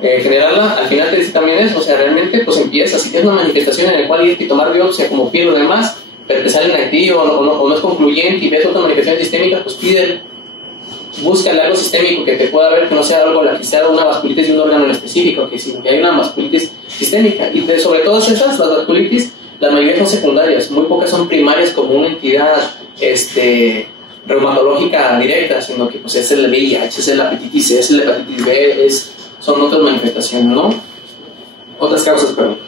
generarla, al final te dice también eso, o sea, realmente pues empieza, si tienes una manifestación en la cual ir y tomar biopsia como piel o demás, pero te sale negativo o no es concluyente y ves otra manifestación sistémica, pues búscale algo sistémico que te pueda ver, que no sea algo que sea una vasculitis de un órgano en específico, que hay una vasculitis sistémica. Y sobre todas esas, las vasculitis, la mayoría son secundarias, muy pocas son primarias como una entidad reumatológica directa, sino que pues es el VIH, es la hepatitis C, es la hepatitis B, son otras manifestaciones, ¿no? Otras causas, perdón.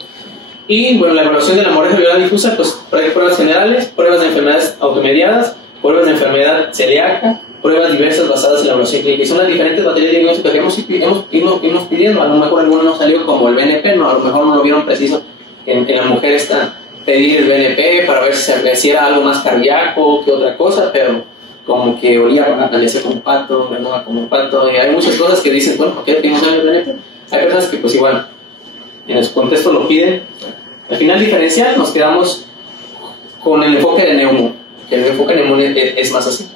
Y bueno, la evaluación de la hemorragia alveolar difusa, pues pruebas generales, pruebas de enfermedades automediadas, pruebas de enfermedad celíaca, pruebas diversas basadas en la evaluación clínica. Y son las diferentes baterías diagnósticas que hemos pidiendo. A lo mejor alguno no salió como el BNP, no, a lo mejor no lo vieron preciso en la mujer pedir el BNP para ver si era algo más cardíaco que otra cosa, pero como que olía como pato, ganaba como pato, y hay muchas cosas que dicen, bueno, ¿por qué tenemos el BNP? Hay personas que pues igual en su contexto lo piden. Al final diferencial nos quedamos con el enfoque de neumo, que el enfoque de neumo es más así.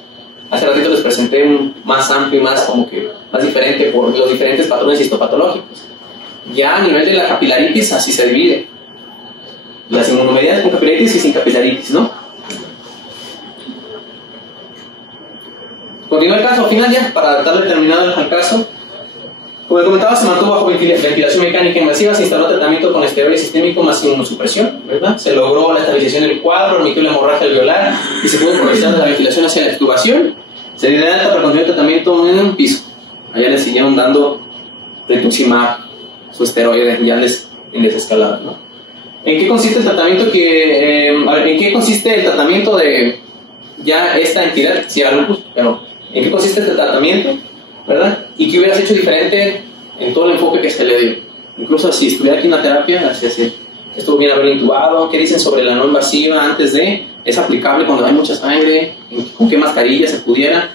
Hace ratito les presenté un más amplio y más diferente por los diferentes patrones histopatológicos. Ya a nivel de la capilaritis así se divide. Las inmunomediadas con capilaritis y sin capilaritis, ¿no? Continúa el caso, al final ya, para darle terminado al caso. Como comentaba, se mantuvo bajo ventilación mecánica invasiva, se instaló tratamiento con esteroide sistémico más inmunosupresión, ¿verdad? Se logró la estabilización del cuadro, remitió la hemorragia alveolar y se pudo progresar de la ventilación hacia la extubación. Se dio de alta para continuar el tratamiento en un piso. Allá le siguieron dando rituximab, su esteroide, ya en desescalada, ¿no? ¿En qué consiste el tratamiento ¿en qué consiste el tratamiento de ya esta entidad? Si era lupus, pero ¿en qué consiste este tratamiento? ¿Verdad? ¿Y qué hubieras hecho diferente en todo el enfoque que se le dio? Incluso si estuviera quimioterapia, estuvo bien haber intubado. ¿Qué dicen sobre la no invasiva antes de? ¿Es aplicable cuando hay mucha sangre? ¿Con qué mascarilla se pudiera?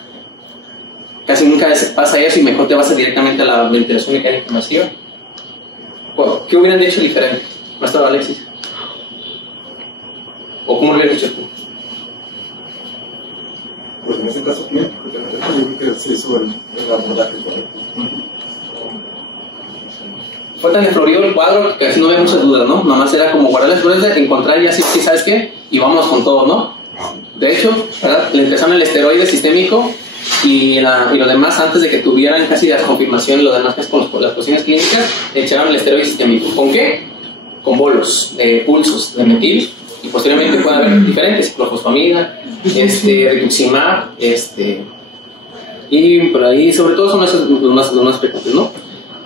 Casi nunca pasa eso y mejor te vas directamente a la ventilación mecánica invasiva. Bueno, ¿qué hubieran hecho diferente? Maestro Alexis. ¿O cómo lo hubieras hecho tú? Pues en ese caso, bien, porque yo creo que se hizo el abordaje correcto. Fue tan florido el cuadro que casi no había muchas dudas, ¿no? Nomás era como guardar las dudas, encontrar y así, ¿sabes qué? Y vámonos con todo, ¿no? De hecho, ¿verdad? Le empezaron el esteroide sistémico y lo demás, antes de que tuvieran casi la confirmación y lo demás que es con las posiciones clínicas, echaron el esteroide sistémico. ¿Con qué? Con bolos, pulsos de metil, y posteriormente pueden haber diferentes, clofosfamida, rituximab, y por ahí, sobre todo son esos los más frecuentes, ¿no?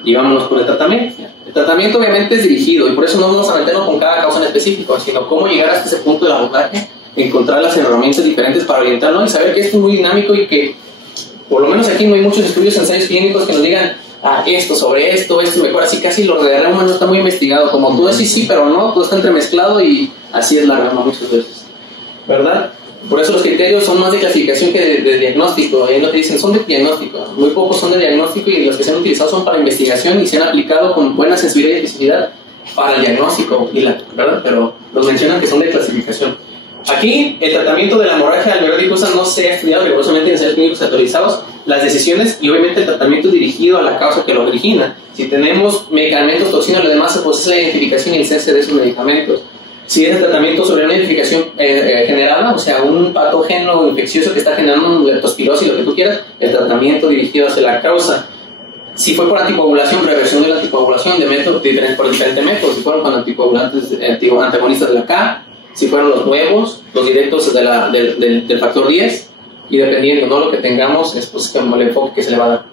Y vámonos por el tratamiento. El tratamiento obviamente es dirigido, y por eso no vamos a meternos con cada causa en específico, sino cómo llegar hasta ese punto del abordaje, encontrar las herramientas diferentes para orientarnos y saber que esto es muy dinámico y que, por lo menos aquí no hay muchos estudios, ensayos clínicos que nos digan esto sobre esto mejor, así casi lo de reuma no está muy investigado, como tú decís sí, pero no, todo está entremezclado y así es la reuma muchas veces, ¿verdad? Por eso los criterios son más de clasificación que de diagnóstico. Ahí no te dicen son de diagnóstico, muy pocos son de diagnóstico y los que se han utilizado son para investigación y se han aplicado con buena sensibilidad y especificidad para el diagnóstico, ¿verdad? Pero los mencionan que son de clasificación. Aquí, el tratamiento de la hemorragia alveolar difusa no se ha estudiado rigurosamente en ensayos clínicos autorizados. Las decisiones y obviamente el tratamiento dirigido a la causa que lo origina. Si tenemos medicamentos, toxinas y lo demás, pues es la identificación y el cese de esos medicamentos. Si es el tratamiento sobre una identificación generada, o sea, un patógeno infeccioso que está generando leptospirosis, lo que tú quieras, el tratamiento dirigido hacia la causa. Si fue por anticoagulación, prevención de la anticoagulación por diferentes métodos. Si fueron con anticoagulantes, antagonistas de la K, si fueron los nuevos, los directos del factor 10, y dependiendo, ¿no? Lo que tengamos es pues como el enfoque que se le va a dar.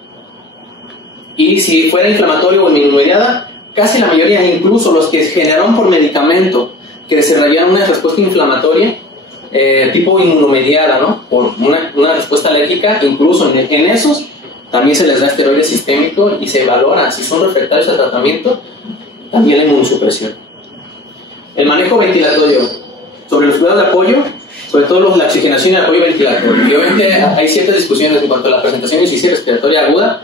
Y si fuera inflamatorio o inmunomediada, casi la mayoría, incluso los que se generaron por medicamento, que desarrollaron una respuesta inflamatoria tipo inmunomediada, ¿no? Por una respuesta alérgica, incluso en esos también se les da esteroide sistémico y se valora si son refractarios al tratamiento, también la inmunosupresión. El manejo ventilatorio, sobre los cuidados de apoyo, sobre todo la oxigenación y el apoyo ventilatorio. Y obviamente hay ciertas discusiones en cuanto a la presentación de insuficiencia respiratoria aguda.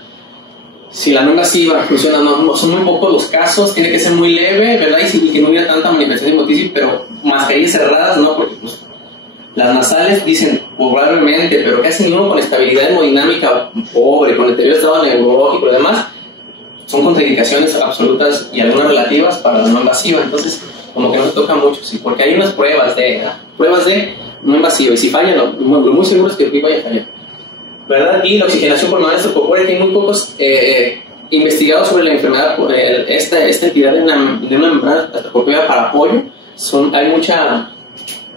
Si la no invasiva funciona, no, son muy pocos los casos, tiene que ser muy leve, ¿verdad? Y que no hubiera tanta manifestación de hemoptisis, pero mascarillas cerradas, no, porque pues, las nasales dicen probablemente, pero casi ninguno con estabilidad hemodinámica pobre, con deterioro estado neurológico y demás, son contraindicaciones absolutas y algunas relativas para la no invasiva. Entonces, como que no se toca mucho, sí, porque hay unas pruebas de no invasiva, y si falla, lo muy seguro es que el vaya a fallar, ¿verdad? Y la oxigenación pulmonar estreptococcus, que hay muy pocos investigados sobre la enfermedad, esta entidad de una membrana estreptococcus para apoyo. Hay mucha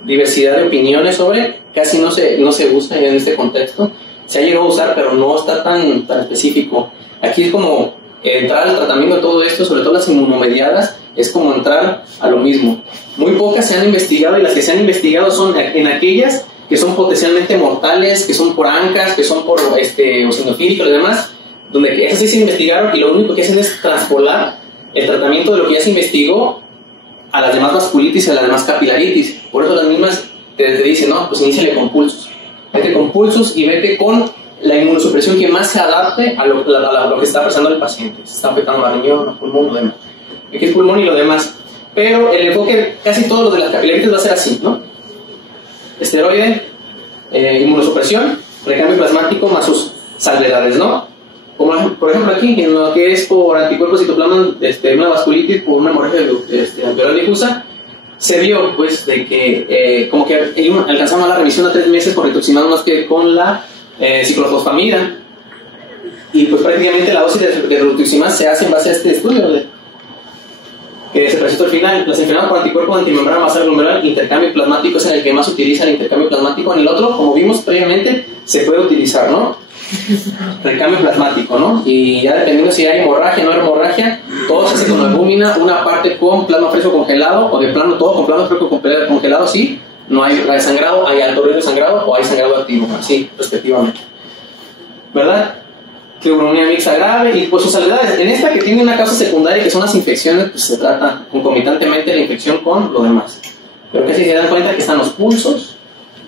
diversidad de opiniones sobre, casi no se usa en este contexto. Se ha llegado a usar, pero no está tan específico. Aquí es como entrar al tratamiento de todo esto, sobre todo las inmunomediadas, es como entrar a lo mismo. Muy pocas se han investigado, y las que se han investigado son en aquellas que son potencialmente mortales, que son por ANCAS, que son por eosinofílicos y demás, donde esas sí se investigaron y lo único que hacen es traspolar el tratamiento de lo que ya se investigó a las demás vasculitis y a las demás capilaritis. Por eso las mismas te dicen, no, pues iníciale con pulsos. Vete con pulsos y vete con la inmunosupresión que más se adapte a lo que está pasando el paciente. Se está afectando la riñón, el pulmón, lo demás. Aquí es pulmón y lo demás. Pero el enfoque, casi todo lo de las capilaritis va a ser así, ¿no? Esteroide, inmunosupresión, recambio plasmático más sus salvedades, ¿no? Como por ejemplo aquí, en lo que es por anticuerpos citoplasma, una vasculitis por una hemorragia alveolar difusa, se vio pues de que como que alcanzaron la remisión a 3 meses con rituximab más que con la ciclofosfamida, y pues prácticamente la dosis de rituximab se hace en base a este estudio que se presentó al final. Las enfermedades por anticuerpos antimembrana basal glomerular, intercambio plasmático es en el que más se utiliza el intercambio plasmático. En el otro, como vimos previamente, se puede utilizar, ¿no? Recambio plasmático, ¿no? Y ya dependiendo si hay hemorragia o no hay hemorragia, todo se hace con albúmina, una parte con plasma fresco congelado, o de plano todo con plasma fresco congelado, sí. No hay sangrado, hay alto riesgo de sangrado o hay sangrado activo, así respectivamente, ¿verdad? Tribulonía mixta grave y pues sus salvedades. En esta que tiene una causa secundaria que son las infecciones, pues se trata concomitantemente la infección con lo demás. Pero que si se dan cuenta que están los pulsos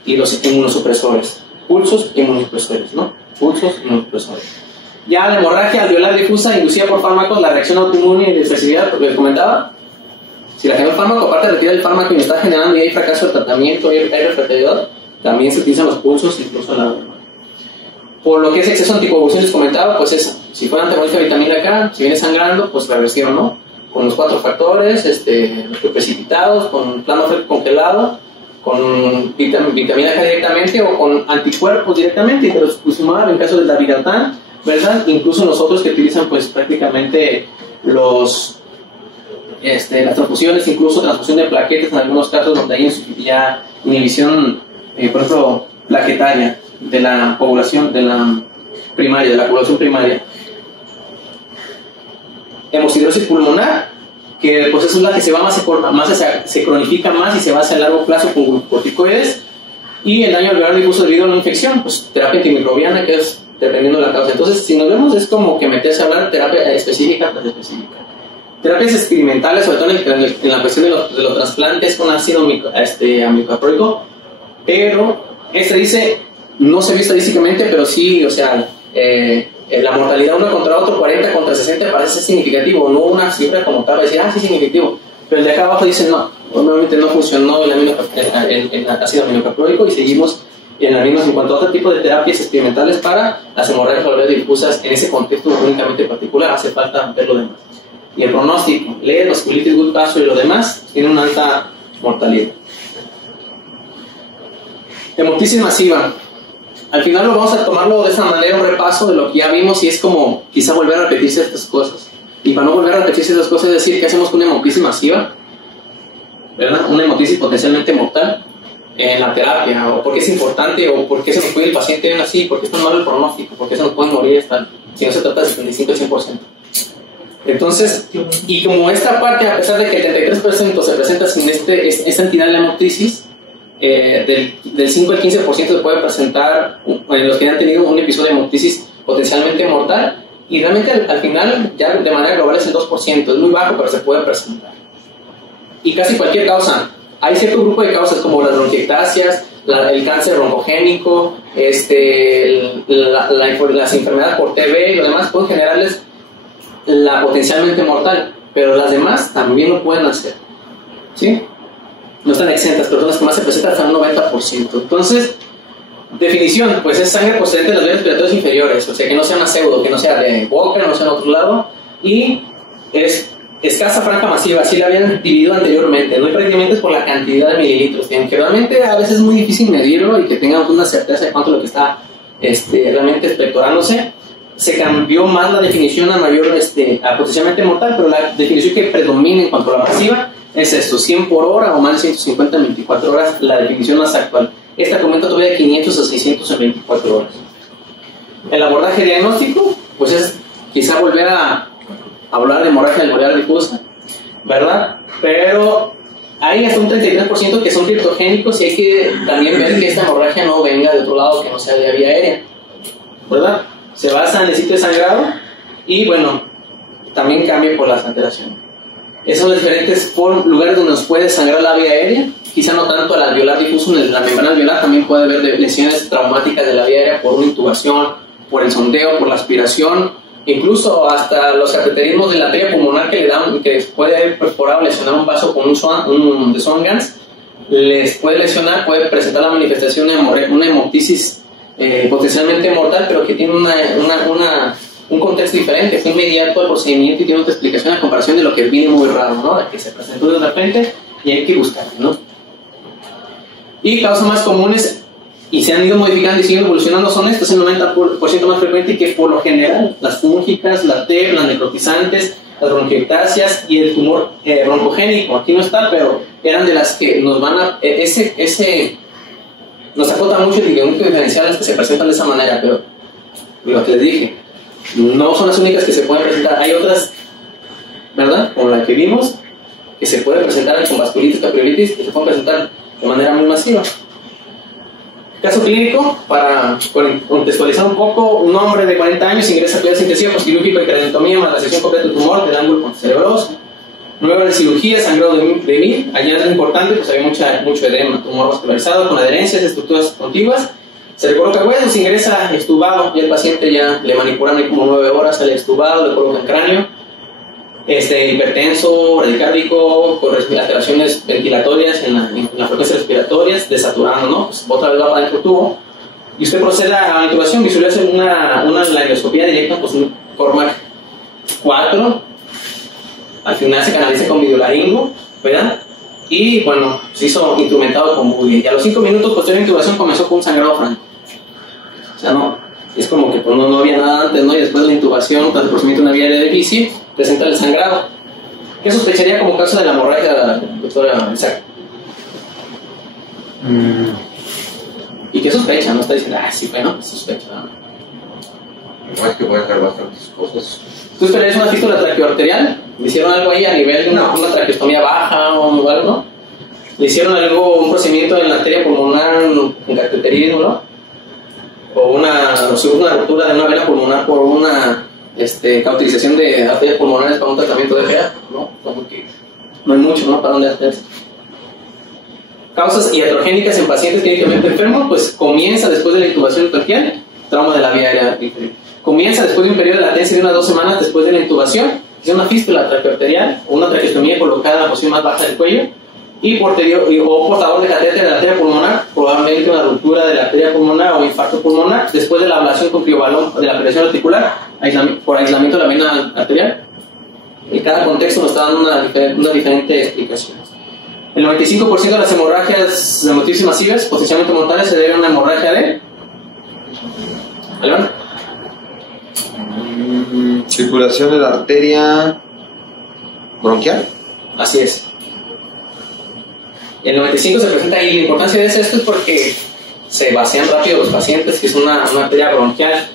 y los inmunosupresores. Pulsos e inmunosupresores, ¿no? Pulsos e inmunosupresores. Ya la hemorragia alveolar difusa inducida por fármacos, la reacción autoinmune y de expresividad, porque les comentaba, si la genera el fármaco, aparte de retirar el fármaco y está generando y hay fracaso del tratamiento y hay refractariedad, también se utilizan los pulsos, incluso la por lo que es exceso de anticoagulación, les comentaba, pues eso, si fuera antagonista de vitamina K, si viene sangrando, pues reversión, ¿no? Con los 4 factores, los precipitados, con plasma fresco congelado, con vitamina K directamente o con anticuerpos directamente, pero exclusivamente en caso del dabigatán, ¿verdad? Incluso nosotros que utilizan pues prácticamente las transfusiones, incluso transfusión de plaquetas en algunos casos donde hay ya inhibición, por ejemplo, plaquetaria de la población, de la población primaria. Hemosiderosis pulmonar, que pues es la que se va se cronifica más y se va hacia largo plazo con corticoides, y el daño alveolar difuso debido a una infección, pues terapia antimicrobiana, que es dependiendo de la causa. Entonces, si nos vemos, es como que meterse a hablar de terapia específica tras específica. Terapias experimentales, sobre todo en la cuestión de los trasplantes con ácido amilocaproico, pero dice, no se ve estadísticamente, pero sí, o sea, la mortalidad uno contra otro, 40 contra 60, parece significativo, no una cifra como tal, decir, sí, significativo, pero el de acá abajo dice, no, obviamente no funcionó el ácido aminocaproico, y seguimos en las mismas en cuanto a otro tipo de terapias experimentales para las hemorragias alveolares difusas. En ese contexto únicamente particular hace falta ver lo demás. Y el pronóstico, LED, vasculitis, gut vaso y lo demás, tiene una alta mortalidad. Hemoptisis masiva. Al final lo vamos a tomarlo de esta manera, un repaso de lo que ya vimos, y es como quizá volver a repetirse estas cosas. Y para no volver a repetirse estas cosas, es decir, ¿qué hacemos con una hemoptisis masiva? ¿Verdad? Una hemoptisis potencialmente mortal en la terapia, o por qué es importante, o por qué se nos puede el paciente así, por qué es tan malo el pronóstico, por qué se nos puede morir si no se trata de 75-100%. Entonces, y como esta parte, a pesar de que el 33% se presenta sin esta entidad de la hemoptisis, del 5 al 15% se puede presentar en los que han tenido un episodio de hemoptisis potencialmente mortal, y realmente al final ya de manera global es el 2%, es muy bajo, pero se puede presentar. Y casi cualquier causa, hay cierto grupo de causas como las bronquiectasias, el cáncer broncogénico, las enfermedades por TB y lo demás pueden generarles la potencialmente mortal, pero las demás también lo pueden hacer, ¿sí? No están exentas, pero son las que más se presentan hasta un 90%. Entonces, definición, pues es sangre procedente de las vías respiratorias inferiores, o sea, que no sea una pseudo, que no sea de boca, no sea en otro lado, y es escasa, franca, masiva, así la habían dividido anteriormente, no, y prácticamente es por la cantidad de mililitros, que realmente a veces es muy difícil medirlo y que tengamos una certeza de cuánto es lo que está realmente expectorándose. Se cambió más la definición a mayor, a potencialmente mortal, pero la definición que predomina en cuanto a la masiva es esto, 100 por hora o más de 150 en 24 horas, la definición más actual. Esta comenta todavía de 500 a 600 en 24 horas. El abordaje diagnóstico, pues es quizá volver a hablar de hemorragia alveolar difusa, ¿verdad? Pero hay hasta un 33% que son criptogénicos y hay que también ver que esta hemorragia no venga de otro lado que no sea de vía aérea, ¿verdad? Se basa en el sitio de sangrado y, bueno, también cambia por las alteraciones. Esos son los diferentes lugares donde nos puede sangrar la vía aérea, quizá no tanto al alveolar difuso, en la membrana alveolar también puede haber lesiones traumáticas de la vía aérea por una intubación, por el sondeo, por la aspiración, incluso hasta los cateterismos de la arteria pulmonar que le dan, que puede haber perforado, lesionar un vaso con un de Swan-Ganz, les puede lesionar, puede presentar la manifestación de una hemoptisis potencialmente mortal, pero que tiene un contexto diferente, es inmediato al procedimiento y tiene otra explicación a comparación de lo que viene muy raro, ¿no? De que se presentó de repente y hay que buscarlo, ¿no? Y causas más comunes y se han ido modificando y siguen evolucionando son estas, el 90% más frecuente, y que por lo general las fúngicas, las TEP, las necrotizantes, las bronquiectasias y el tumor broncogénico, aquí no está, pero eran de las que nos van a... nos acota mucho el diagnóstico diferencial las que se presentan de esa manera, pero lo que les dije, no son las únicas que se pueden presentar, hay otras, ¿verdad? Como la que vimos, que se pueden presentar con vasculitis, capiolitis, que se pueden presentar de manera muy masiva. Caso clínico, para contextualizar un poco, un hombre de 40 años ingresa a cuidados intensivos por quirúrgico y craniotomía más la sección completa del tumor del ángulo cerebroso. 9 horas de cirugía, sangrado de mil, hallazgo importante, pues había mucho edema, tumor vascularizado con adherencias, estructuras contiguas. Se le coloca huesos, ingresa extubado y el paciente ya le manipulan ahí como 9 horas, sale extubado, le colocan cráneo. Hipertenso, bradicárdico, con alteraciones ventilatorias en la frecuencia respiratorias, desaturando, ¿no? Pues otra vez va para adentro tubo. Y usted procede a la intubación, visualiza una laringoscopía directa, pues un Cormac 4. Al final se canaliza con videolaringo, ¿verdad? Y bueno, se hizo instrumentado con Buggy. Y a los 5 minutos posterior a la intubación comenzó con un sangrado franco. O sea, no, es como que pues, no había nada antes, ¿no? Y después de la intubación, tras el procedimiento de una vía aérea difícil, presenta el sangrado. ¿Qué sospecharía como causa de la hemorragia, doctora Isaac? ¿Y qué sospecha? No está diciendo, sí, bueno, sospecha. No, es que puede ser bastantes cosas. ¿Tú esperarías una fístula traqueoarterial? ¿Le hicieron algo ahí a nivel de una traqueostomía baja o algo, no? ¿Le hicieron un procedimiento en la arteria pulmonar en cateterismo, no? O una ruptura de una vena pulmonar por una cauterización de arterias pulmonares para un tratamiento de PA, ¿no? Como que no hay mucho, ¿no? Para dónde hacerse. Causas iatrogénicas en pacientes clínicamente enfermos, pues comienza después de la intubación traqueal, trauma de la vía aérea inferior. Comienza después de un periodo de latencia de unas 2 semanas después de la intubación, es una fístula traqueoarterial o una traqueostomía colocada en la posición más baja del cuello, y o portador de catéter de la arteria pulmonar, probablemente una ruptura de la arteria pulmonar o infarto pulmonar, después de la ablación con criobalón de la presión articular, por aislamiento de la vena arterial. En cada contexto nos está dando una diferente explicación. El 95% de las hemorragias de hemoptisis masivas, potencialmente mortales, se debe a una hemorragia de... ¿Alberto? Circulación de la arteria bronquial. Así es. El 95 se presenta ahí. La importancia de esto es porque se vacían rápido los pacientes, que es una arteria bronquial.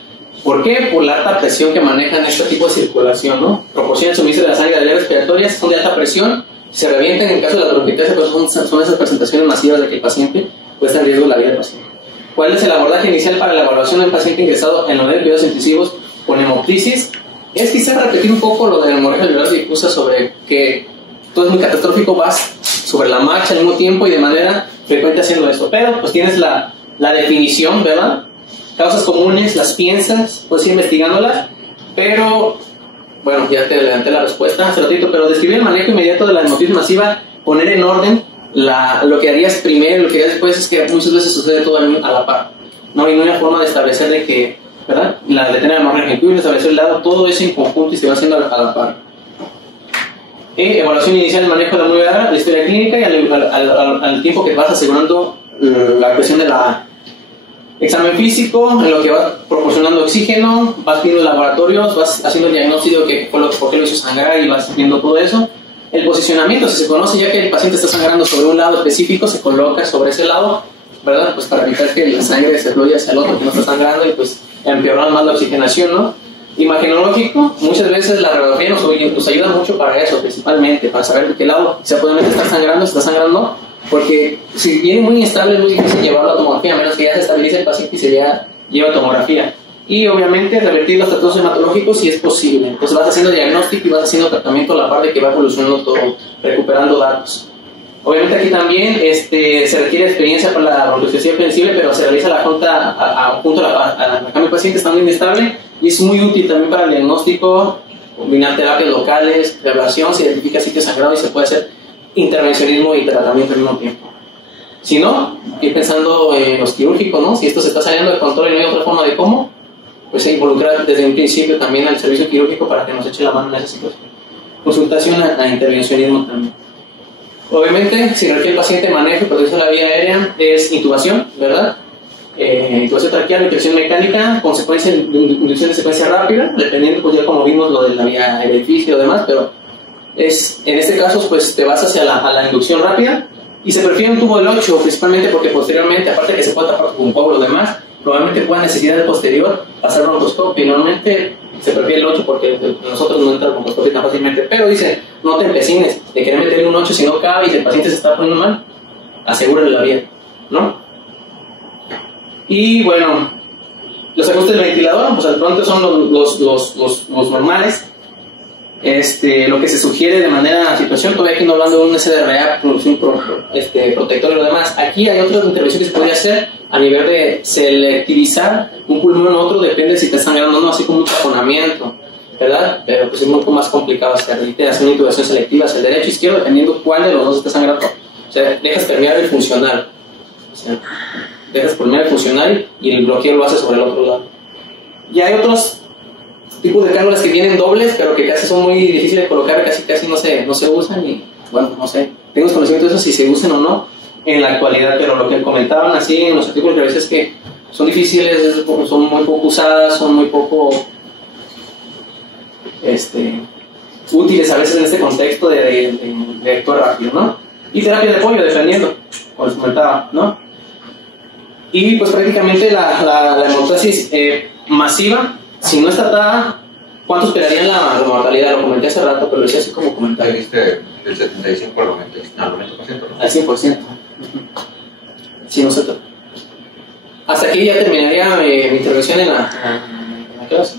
¿Por qué? Por la alta presión que manejan este tipo de circulación, ¿no? Proporcionan suministro de la sangre a las vías respiratorias, son de alta presión, se revientan en caso de la bronquitis, pero son esas presentaciones masivas de que el paciente puede estar en riesgo de la vida del paciente. ¿Cuál es el abordaje inicial para la evaluación del paciente ingresado en la unidad de cuidados intensivos con hemoptisis? Es quizás repetir un poco lo de la hemorragia alveolar difusa sobre que todo es muy catastrófico, vas sobre la marcha al mismo tiempo y de manera frecuente haciendo esto, pero pues tienes la definición, ¿verdad? Causas comunes, las piensas, puedes ir investigándolas, pero bueno, ya te adelanté la respuesta hace ratito, pero describir el manejo inmediato de la hemoptisis masiva, poner en orden lo que harías primero y lo que harías después, es que muchas veces sucede todo a la par. No hay una forma de establecer de que, ¿verdad? La de tener la hemorragia incluye, establecer el lado, todo eso en conjunto y se va haciendo a la par. Evaluación inicial del manejo de la movilidad, la historia clínica y al tiempo que vas asegurando la cuestión de la examen físico, en lo que vas proporcionando oxígeno, vas viendo laboratorios, vas haciendo el diagnóstico de por qué lo hizo sangrar y vas viendo todo eso. El posicionamiento, si se conoce ya que el paciente está sangrando sobre un lado específico, se coloca sobre ese lado, ¿verdad? Pues para evitar que la sangre se fluya hacia el otro que no está sangrando y pues empeorar más la oxigenación, ¿no? Imagenológico, muchas veces la radiografía nos ayuda mucho para eso, principalmente, para saber de qué lado se puede estar sangrando, si está sangrando, porque si viene muy inestable es muy difícil llevarlo a tomografía, a menos que ya se estabilice el paciente y se lleva a tomografía. Y obviamente revertir los tratados hematológicos si es posible. Entonces vas haciendo diagnóstico y vas haciendo tratamiento a la par de que va evolucionando todo, recuperando datos. Obviamente aquí también se requiere experiencia para la broncoescopía flexible, pero se realiza la junta junto a la cama del paciente estando inestable y es muy útil también para el diagnóstico, combinar terapias locales, evaluación, se identifica sitio sangrado y se puede hacer intervencionismo y tratamiento al mismo tiempo. Si no, ir pensando en los quirúrgicos, ¿no? Si esto se está saliendo de control y no hay otra forma de cómo, pues involucrar desde un principio también al servicio quirúrgico para que nos eche la mano en esa situación. Consultación a intervencionismo también. Obviamente, si requiere el paciente manejo y protección de la vía aérea, es intubación, ¿verdad? Intubación traqueal, inyección mecánica, consecuencia de inducción de secuencia rápida, dependiendo, pues ya como vimos lo de la vía aérea y lo demás, pero en este caso, pues te vas hacia la inducción rápida y se prefiere un tubo del 8, principalmente porque posteriormente, aparte de que se puede tapar con un poco lo demás, probablemente pueda necesidad de posterior hacer broncoscopio y normalmente se prefiere el 8 porque nosotros no entra el broncoscopio tan fácilmente, pero dicen, no te empecines de querer meterle un 8 si no cabe y si el paciente se está poniendo mal, asegúrale la vía, ¿no? Y bueno, los ajustes del ventilador, pues al pronto son los normales. Lo que se sugiere de manera situación, todavía aquí no hablando de un SDRA, producción protector y lo demás. Aquí hay otra intervención que se podría hacer a nivel de selectivizar un pulmón u otro, depende de si está sangrando o no, así como un taponamiento, ¿verdad? Pero pues es un poco más complicado hacer una intubación selectiva hacia el derecho o izquierdo, dependiendo cuál de los dos está sangrando. O sea, dejas permear el funcional. O sea, dejas permear el funcional y el bloqueo lo hace sobre el otro lado. Y hay otros tipos de cánulas que vienen dobles, pero que casi son muy difíciles de colocar, casi no se usan y, bueno, no sé, tengo conocimiento de eso si se usan o no en la actualidad, pero lo que comentaban así en los artículos que a veces es que son difíciles, son muy poco usadas, son muy poco útiles a veces en este contexto de actuar rápido, ¿no? Y terapia de apoyo, defendiendo, como les comentaba, ¿no? Y pues prácticamente la hemostasis masiva, si no está tratada, ¿cuánto esperarían la mortalidad? Lo comenté hace rato, pero lo decía así como comentario. Dijiste del 75 al 90%, ¿no? Al 100%. Si no se trata. Hasta aquí ya terminaría mi intervención en la clase.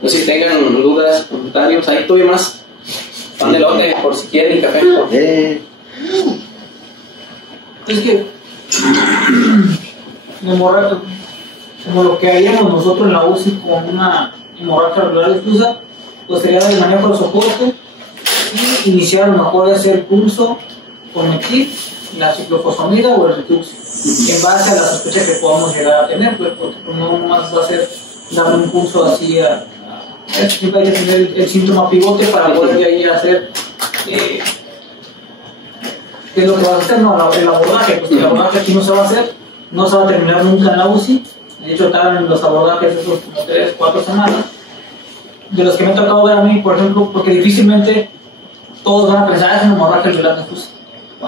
No sé si tengan dudas, comentarios. Ahí tuve más. Pan de lote, por si quieren, café. Es que hemorragia, como lo que haríamos nosotros en la UCI con una hemorragia alveolar difusa, pues sería el manejo de soporte y iniciar a lo mejor hacer pulso con el kit, la ciclofosfamida o el Ritux, en base a la sospecha que podamos llegar a tener, pues, porque no más va a ser darle un pulso así siempre hay que tener el síntoma pivote para poder de ahí hacer qué es lo que va a hacer, no, el abordaje, pues el abordaje aquí no se va a hacer, no se va a terminar nunca en la UCI. De hecho están los abordajes esos como 3-4 semanas, de los que me ha tocado ver a mí, por ejemplo, porque difícilmente todos van a pensar es un abordaje alveolar difusa.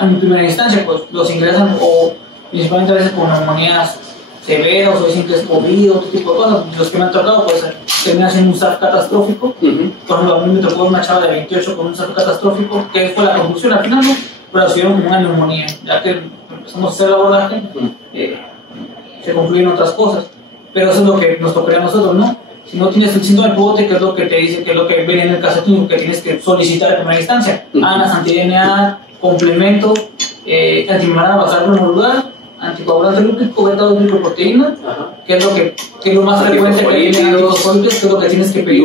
En primera instancia, pues los ingresan o principalmente a veces con neumonías severas o dicen que es COVID, otro tipo de cosas. Los que me han tocado, pues terminan siendo un SAF catastrófico. Por ejemplo, a mí me tocó una chava de 28 con un SAF catastrófico, que fue la conclusión al final, ¿no? Pero recibieron como una neumonía. Ya que empezamos a hacer el abordaje, se concluyen otras cosas. Pero eso es lo que nos tocaría a nosotros, ¿no? Si no tienes el síndrome del pote, que es lo que te dice, que es lo que viene en el caso tuyo, que tienes que solicitar de primera instancia. ANAS, anti-DNA, complemento, antiviral basal monocelular, anticoagulante lúpico, beta-2-glicoproteína, que es lo más frecuente que tiene antifosfolipidos, que es lo que tienes que pedir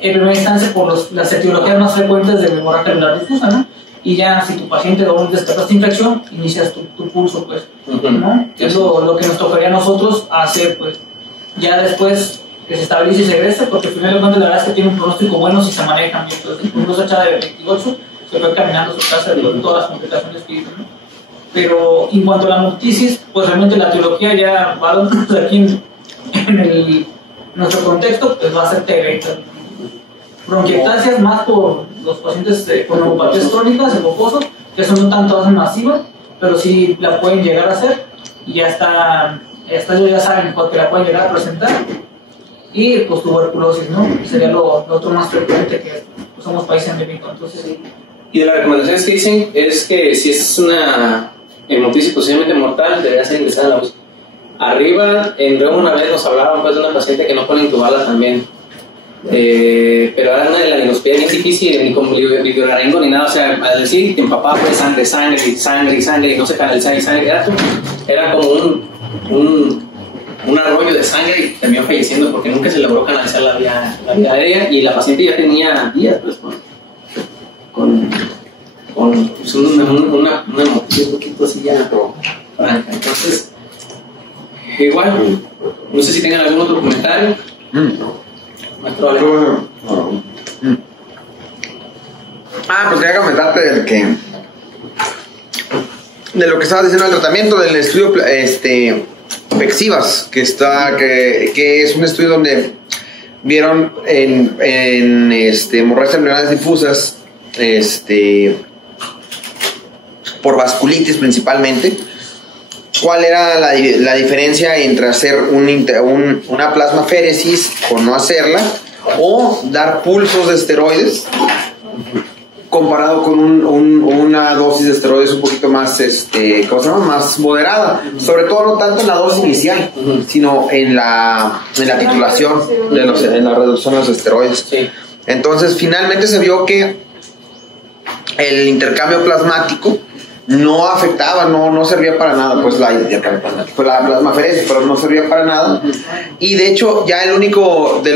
en primera instancia por las etiologías más frecuentes de hemorragia anular difusa, ¿no? Y ya si tu paciente descarta esta infección, inicias tu pulso, pues, ¿no? Es lo que nos tocaría a nosotros hacer, pues, ya después que se estabilice y se regrese, porque al final de cuentas la verdad es que tiene un pronóstico bueno si se manejan bien. Entonces, con una fecha de 28 se fue caminando a su casa de todas las complicaciones que hizo, ¿no? Pero en cuanto a la hemoptisis, pues realmente la teología ya va aquí en nuestro contexto, pues va a ser TB. Bronquiectasias más por los pacientes con neumopatías crónicas, el mucoso, que eso no tanto hacen masiva, pero sí la pueden llegar a hacer y ya está ellos ya saben porque la pueden llegar a presentar. Y pues tuberculosis, ¿no? Sería lo otro más frecuente, que pues, somos país endémico, entonces sí. Y de las recomendaciones que dicen es que si es una hemoptisis posiblemente mortal, debería ser ingresada a la UCI. Arriba, en Remo una vez nos hablaban pues de una paciente que no puede intubarla también. Pero era una de la endoscopia bien difícil, ni con videolaringo ni nada, o sea, al decir que empapaba pues sangre, y no se canalizaba sangre, era como un arroyo de sangre y terminó falleciendo porque nunca se logró canalizar la vía aérea y la paciente ya tenía días pues con pues, una hemoptisis un poquito así ya franca. Entonces, igual, no sé si tengan algún otro comentario. Pues quería comentarte de lo que estabas diciendo del tratamiento del estudio PEXIVAS, que es un estudio donde vieron en hemorragias cerebrales difusas por vasculitis principalmente, cuál era la diferencia entre hacer una plasmaféresis o no hacerla, o dar pulsos de esteroides comparado con una dosis de esteroides un poquito más más moderada, sobre todo no tanto en la dosis inicial, sino en la titulación en la reducción de los esteroides. Entonces finalmente se vio que el intercambio plasmático no afectaba, no servía para nada, pues la plasmaferesis, pero no servía para nada. Y de hecho ya de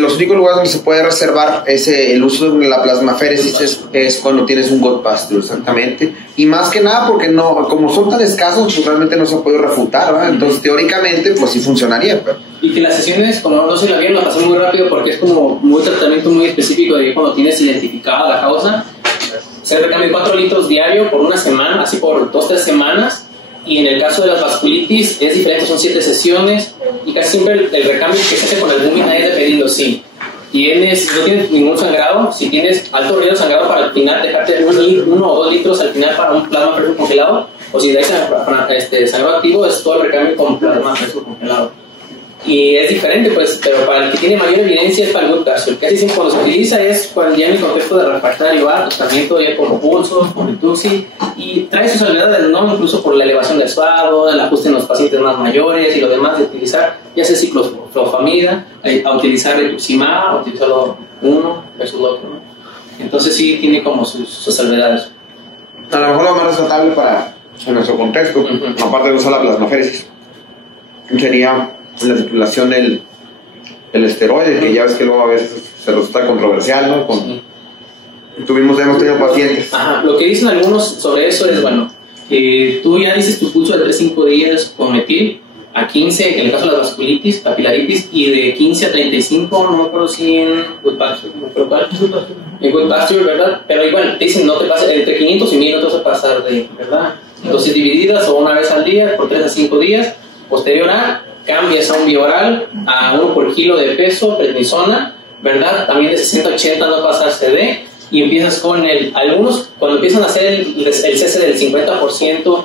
los únicos lugares donde se puede reservar el uso de la plasmaferesis es cuando tienes un gut bacillus, exactamente. Y más que nada porque como son tan escasos, pues realmente no se puede refutar, ¿verdad? Entonces teóricamente pues sí funcionaría, pero... Y que las sesiones, como no se la vieron, la pasé muy rápido porque es como un tratamiento muy específico de cuando tienes identificada la causa. Se recambia 4 litros diario por una semana, así por 2-3 semanas. Y en el caso de las vasculitis es diferente, son 7 sesiones. Y casi siempre el recambio que se hace con albúmina es dependiendo si no tienes ningún sangrado, si tienes alto riesgo de sangrado para al final dejarte 1 o 2 litros al final para un plasma fresco congelado. O si dais sangrado activo, es todo el recambio con plasma fresco congelado. Y es diferente, pues, pero para el que tiene mayor evidencia es para el gut bacillus. Casi siempre cuando se utiliza es cuando ya en el contexto de refractario A, tratamiento ya como pulsos, con Rituxi, y trae sus salvedades, ¿no? Incluso por la elevación del suado, el ajuste en los pacientes más mayores y lo demás de utilizar, ya sea ciclofosfamida, a utilizar Rituximab, a utilizarlo uno versus el otro, ¿no? Entonces sí tiene como sus salvedades. A lo mejor lo más rescatable en nuestro contexto, aparte de usar la plasmaféresis, sería la titulación del esteroide, que ya ves que luego a veces se resulta controversial, ¿no? Hemos tenido pacientes. Lo que dicen algunos sobre eso es, bueno, que tú ya dices tu pulso de 3-5 días con metil, a 15, en el caso de las vasculitis, papilaritis, y de 15 a 35, no me acuerdo si en gut bacillus, no me acuerdo cuál, en gut bacillus, ¿verdad? Pero igual, te dicen, no te pases, entre 500 y 1000 no te vas a pasar de, ¿verdad? Entonces divididas o una vez al día, por 3 a 5 días, posterior a cambias a un bioral, a 1 por kilo de peso, prednisona, ¿verdad? También de 60 a 80 no pasarse de, y empiezas con algunos cuando empiezan a hacer el cese del 50%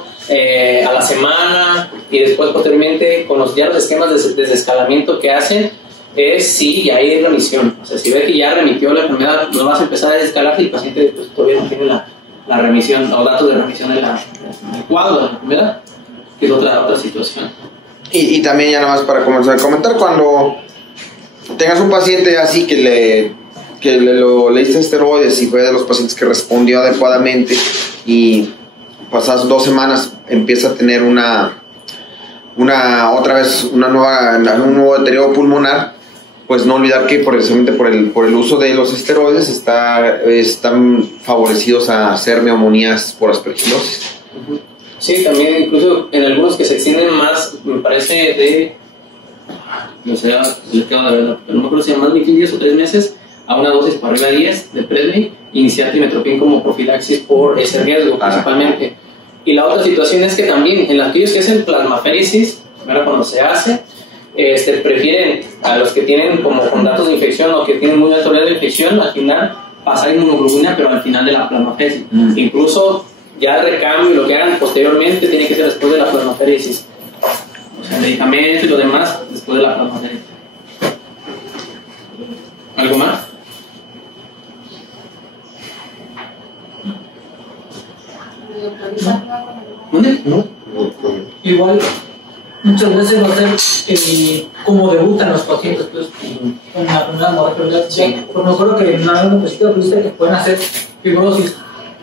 a la semana, y después posteriormente con los esquemas de desescalamiento que hacen, sí, ya hay remisión. O sea, si ves que ya remitió la enfermedad, no vas a empezar a desescalar y el paciente pues, todavía no tiene la remisión, o datos de remisión en el cuadro de la enfermedad, que es otra situación. Y también ya nada más para comenzar a comentar, cuando tengas un paciente así que le diste esteroides y fue de los pacientes que respondió adecuadamente y pasadas 2 semanas empieza a tener un nuevo deterioro pulmonar, pues no olvidar que precisamente por el uso de los esteroides están favorecidos a hacer neumonías por aspergilosis. Sí, también incluso en algunos que se extienden más, me parece de, no sé, pero no me acuerdo si eran más de 10 o 3 meses, a una dosis para arriba de 10 de Prednisone, iniciar trimestoprim como profilaxis por ese riesgo principalmente. Y la otra situación es que también en aquellos que hacen plasmaféresis, cuando se hace, prefieren a los que tienen como con datos de infección o que tienen muy alto riesgo de infección, al final pasar inmunoglobulina, pero al final de la plasmaféresis. Incluso ya el recambio y lo que hagan posteriormente tiene que ser después de la plasmaféresis. O sea, medicamentos y lo demás después de la plasmaféresis. ¿Algo más? ¿Dónde? ¿No? Igual, muchas veces va a ser como debutan los pacientes, pues, con una hemorragia. Sí. Pues me acuerdo que en una diapositiva pusiste que pueden hacer fibrosis.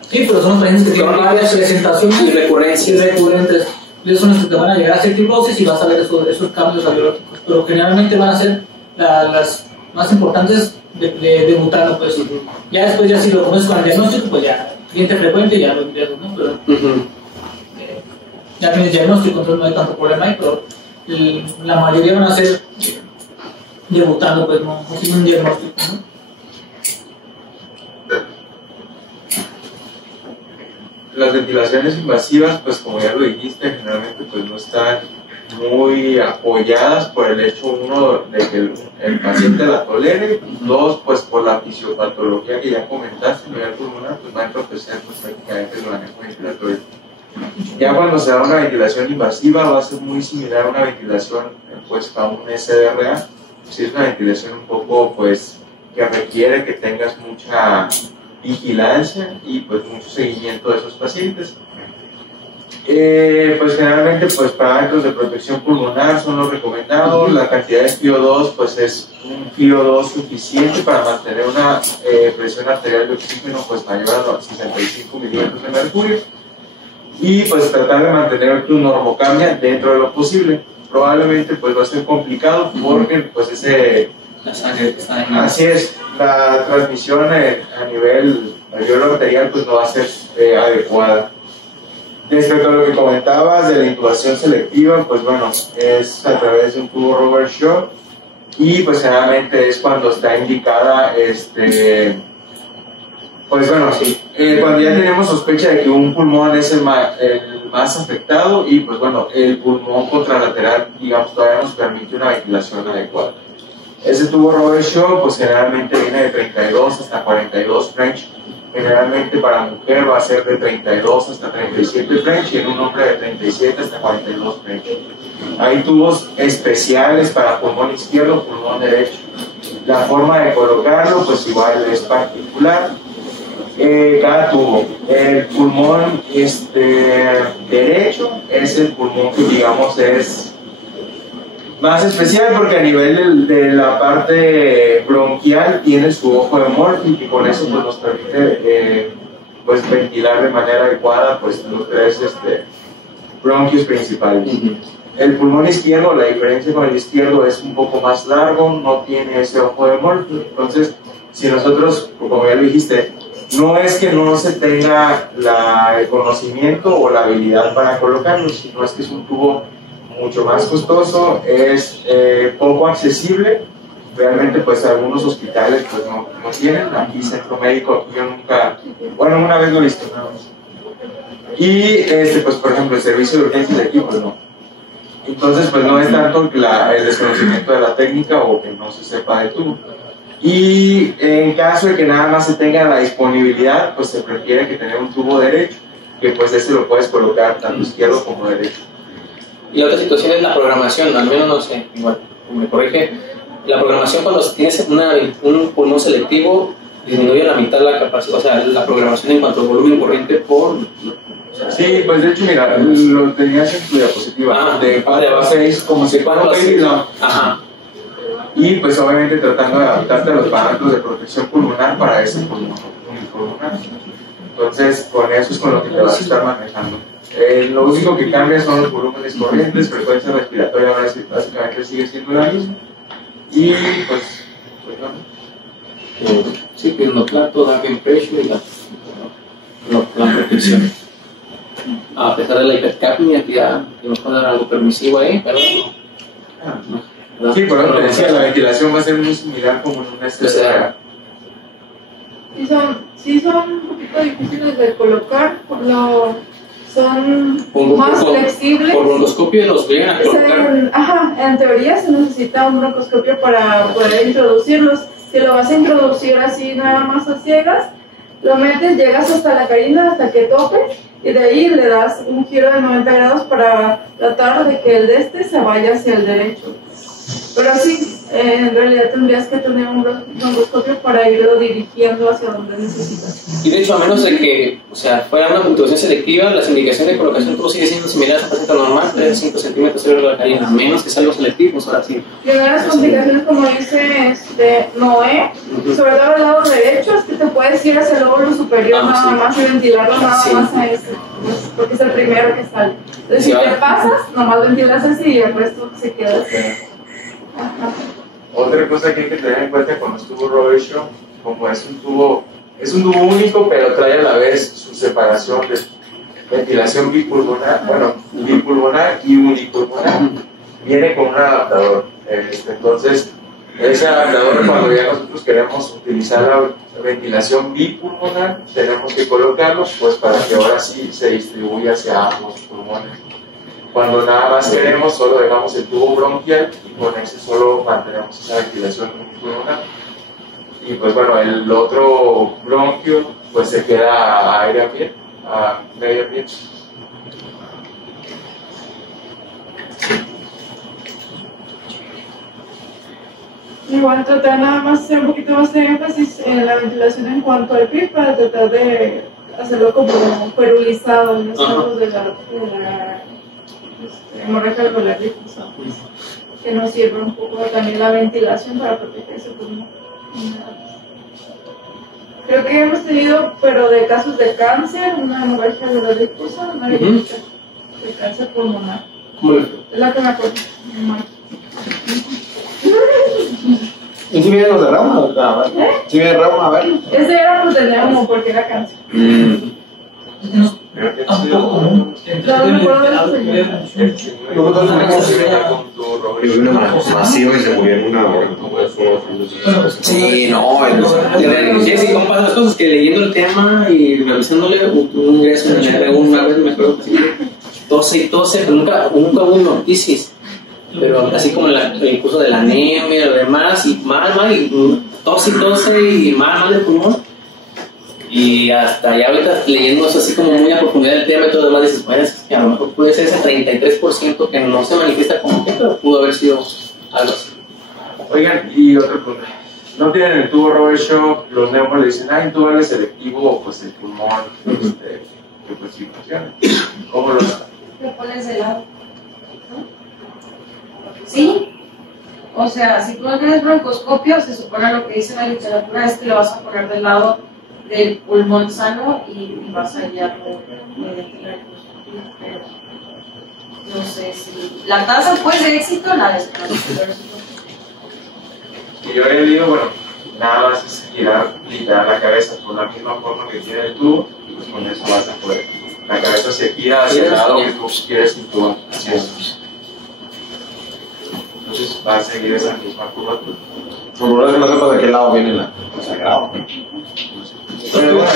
Sí, pero son los pacientes que tienen varias presentaciones y recurrentes. Esos son los que te van a llegar a hacer fibrosis y vas a ver esos cambios radiológicos. Pero generalmente van a ser las más importantes debutando, pues. Ya después, ya si lo comes con el diagnóstico, pues ya, cliente frecuente, ya lo entiendo, ¿no? Pero, ya tienes diagnóstico, entonces no hay tanto problema ahí, pero la mayoría van a ser debutando, pues no tienen un diagnóstico, ¿no? Las ventilaciones invasivas, pues como ya lo dijiste, generalmente pues no están muy apoyadas por el hecho, uno, de que el paciente la tolere, dos, pues por la fisiopatología que ya comentaste, a nivel pulmonar, pues va a entorpecer pues prácticamente el manejo ventilatorio. Ya cuando se da una ventilación invasiva va a ser muy similar a una ventilación pues para un SDRA, si es una ventilación un poco pues que requiere que tengas mucha vigilancia y pues mucho seguimiento de esos pacientes. Pues generalmente pues parámetros de protección pulmonar son los recomendados. La cantidad de FiO2 pues es un FiO2 suficiente para mantener una presión arterial de oxígeno pues mayor a los 65 milímetros de mercurio y pues tratar de mantener tu normocambia dentro de lo posible. Probablemente pues va a ser complicado porque pues así es, la transmisión a nivel alveolo arterial pues no va a ser adecuada. Respecto a lo que comentabas de la intubación selectiva, pues bueno, es a través de un tubo Robert Shaw y pues generalmente es cuando está indicada, pues bueno, sí, cuando ya tenemos sospecha de que un pulmón es el más afectado y pues bueno, el pulmón contralateral, digamos, todavía nos permite una ventilación adecuada. Ese tubo Robert Shaw pues generalmente viene de 32 hasta 42 French. Generalmente para mujer va a ser de 32 hasta 37 French y en un hombre de 37 hasta 42 French. Hay tubos especiales para pulmón izquierdo, pulmón derecho. La forma de colocarlo pues igual es particular. Cada tubo. El pulmón derecho es el pulmón que digamos es más especial porque a nivel de la parte bronquial tiene su ojo de Morphy y con eso pues nos permite pues ventilar de manera adecuada pues los tres bronquios principales. El pulmón izquierdo, la diferencia con el izquierdo es un poco más largo, no tiene ese ojo de Morphy. Entonces, si nosotros, como ya lo dijiste, no es que no se tenga el conocimiento o la habilidad para colocarlo, sino es que es un tubo mucho más costoso, es poco accesible. Realmente pues algunos hospitales pues no tienen. Aquí Centro Médico yo nunca, bueno, una vez lo he visto nada más. Y pues por ejemplo el servicio de urgencias de aquí pues no. Entonces pues no es tanto el desconocimiento de la técnica o que no se sepa del tubo. Y en caso de que nada más se tenga la disponibilidad, pues se prefiere que tener un tubo derecho, que pues ese lo puedes colocar tanto izquierdo como derecho. Y la otra situación es la programación, al menos no sé, igual, me corrige, la programación cuando tienes un pulmón selectivo disminuye a la mitad la capacidad, o sea, la programación en cuanto al volumen corriente por Sí, pues de hecho, mira, lo tenías en tu diapositiva, de 4 a 6, como si fuera un baby. Ajá. Y pues obviamente tratando de adaptarte a los parámetros de protección pulmonar para ese pulmón unipulmonar. Entonces, con eso es con lo que te vas a estar manejando. Lo único que cambia son los volúmenes corrientes, frecuencia respiratoria básicamente sigue siendo la misma. Y pues no. Sí, que no trato de darle pressure y la protección. A pesar de la hipercapnia, que ya nos puede dar algo permisivo ahí, pero no. Sí, por lo que te decía, la ventilación va a ser muy similar como en una SCR. Sí son un poquito difíciles de colocar, son más flexibles. Por broncoscopio los llegan a colocar. En teoría se necesita un broncoscopio para poder introducirlos. Si lo vas a introducir así nada más a ciegas, lo metes, llegas hasta la carina, hasta que topes, y de ahí le das un giro de 90 grados para tratar de que el de este se vaya hacia el derecho. Pero sí, en realidad tendrías que tener un broncoscopio para irlo dirigiendo hacia donde necesitas. Y de hecho, a menos de que fuera una puntuación selectiva, las indicaciones de colocación todo sigue siendo similar a la paciente normal, 3-5 centímetros sobre la carina, a menos que sea algo selectivo, ahora sí. Y una de las complicaciones, como dice Noé, sobre todo al lado derecho, es que te puedes ir hacia el lóbulo superior nada más y ventilarlo nada más a ese, porque es el primero que sale. Entonces, si te pasas, nomás ventilas así y el resto se queda así. Otra cosa que hay que tener en cuenta con los tubos Robichaud, como es un tubo único, pero trae a la vez su separación de ventilación bipulmonar, bipulmonar y unipulmonar, viene con un adaptador. Entonces, ese adaptador, cuando ya nosotros queremos utilizar la ventilación bipulmonar, tenemos que colocarlo pues para que ahora sí se distribuya hacia ambos pulmones. Cuando nada más queremos, solo dejamos el tubo bronquial y con ese solo mantenemos esa ventilación pulmonar. Y pues bueno, el otro bronquio pues se queda a aire ambiente, a medio ambiente. Igual tratar nada más hacer un poquito más de énfasis en la ventilación en cuanto al PIB para tratar de hacerlo como perulizado en los casos de la hemorragia alveolar difusa, que nos sirve un poco también la ventilación para proteger ese pulmón. Creo que hemos tenido, pero de casos de cáncer, una hemorragia alveolar difusa, una de cáncer pulmonar. Es la que me acuerdo. ¿Y si vienen los de reuma? ¿Si viene reuma a verlo? Ese era pues de neumo porque era cáncer. No me acuerdo de los señores. Nosotros tenemos una masiva y se murió en una hora. Sí, no, sí, como pasan las cosas, que leyendo el tema y revisándole un ingreso en el R1 una vez, me acuerdo que tose, pero nunca hubo una noticia. Pero así como el curso de la anemia y lo demás, y mal, y tose y mal del pulmón. Y hasta ya ahorita leyendo eso así como muy a profundidad el tema y todo lo demás, dices, bueno, es que a lo mejor puede ser ese 33% que no se manifiesta como que, pero pudo haber sido algo así. Oigan, y otro punto. No tienen el tubo Robichaud, los neumos le dicen, intubable selectivo, pues el pulmón, que pues sí funciona. ¿Cómo lo saben? Lo pones de lado. ¿Sí? O sea, si tú no tienes broncoscopio, se supone lo que dice la literatura es que lo vas a poner del lado del pulmón sano y vas a guiarlo mediante la broncoscopia, pero no sé si la tasa pues de éxito la desconozco. Y yo he leído, bueno, nada más es girar la cabeza por la misma forma que gira el tubo y pues con eso vas a poder. La cabeza se gira hacia el lado que tú quieres intubar. Entonces va a seguir esa misma curvatura. Por lo menos no sepas de qué lado viene la sagrado. Pero bueno,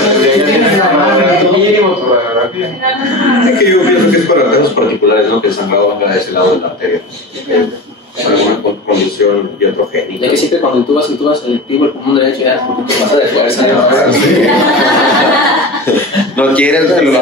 mínimo tu radiografía. Es que yo pienso que es para casos particulares, ¿no? Que el sangrado venga de ese lado de la arteria. Para alguna condición iatrogénica. Ya que siempre cuando intubas selectivo el pulmón derecho, ya porque te vas a desfuerzar. ¿No quieres verlo?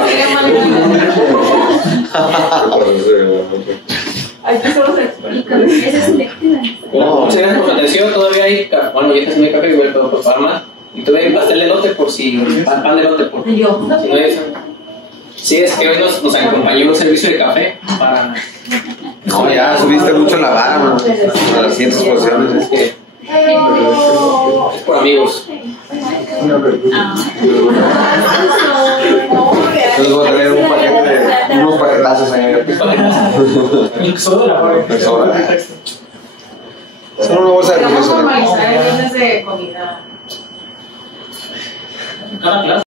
Aquí solo se explica. Esa es selectiva. No, se dan con atención, todavía hay, bueno, ya casi no hay café, igual puedo preparar más. Y todavía hay pastel de elote por si, pan de elote por si no hay eso. Sí, es que hoy nos acompañó un servicio de café para... No, ya subiste mucho la vara, man. Para las siguientes posiciones. Es que... Es por amigos. Entonces voy a tener un paquete de unos paquetazos ahí. Son una bolsa de Vamos a cerveza. normalizar el viernes de comida. Cada clase.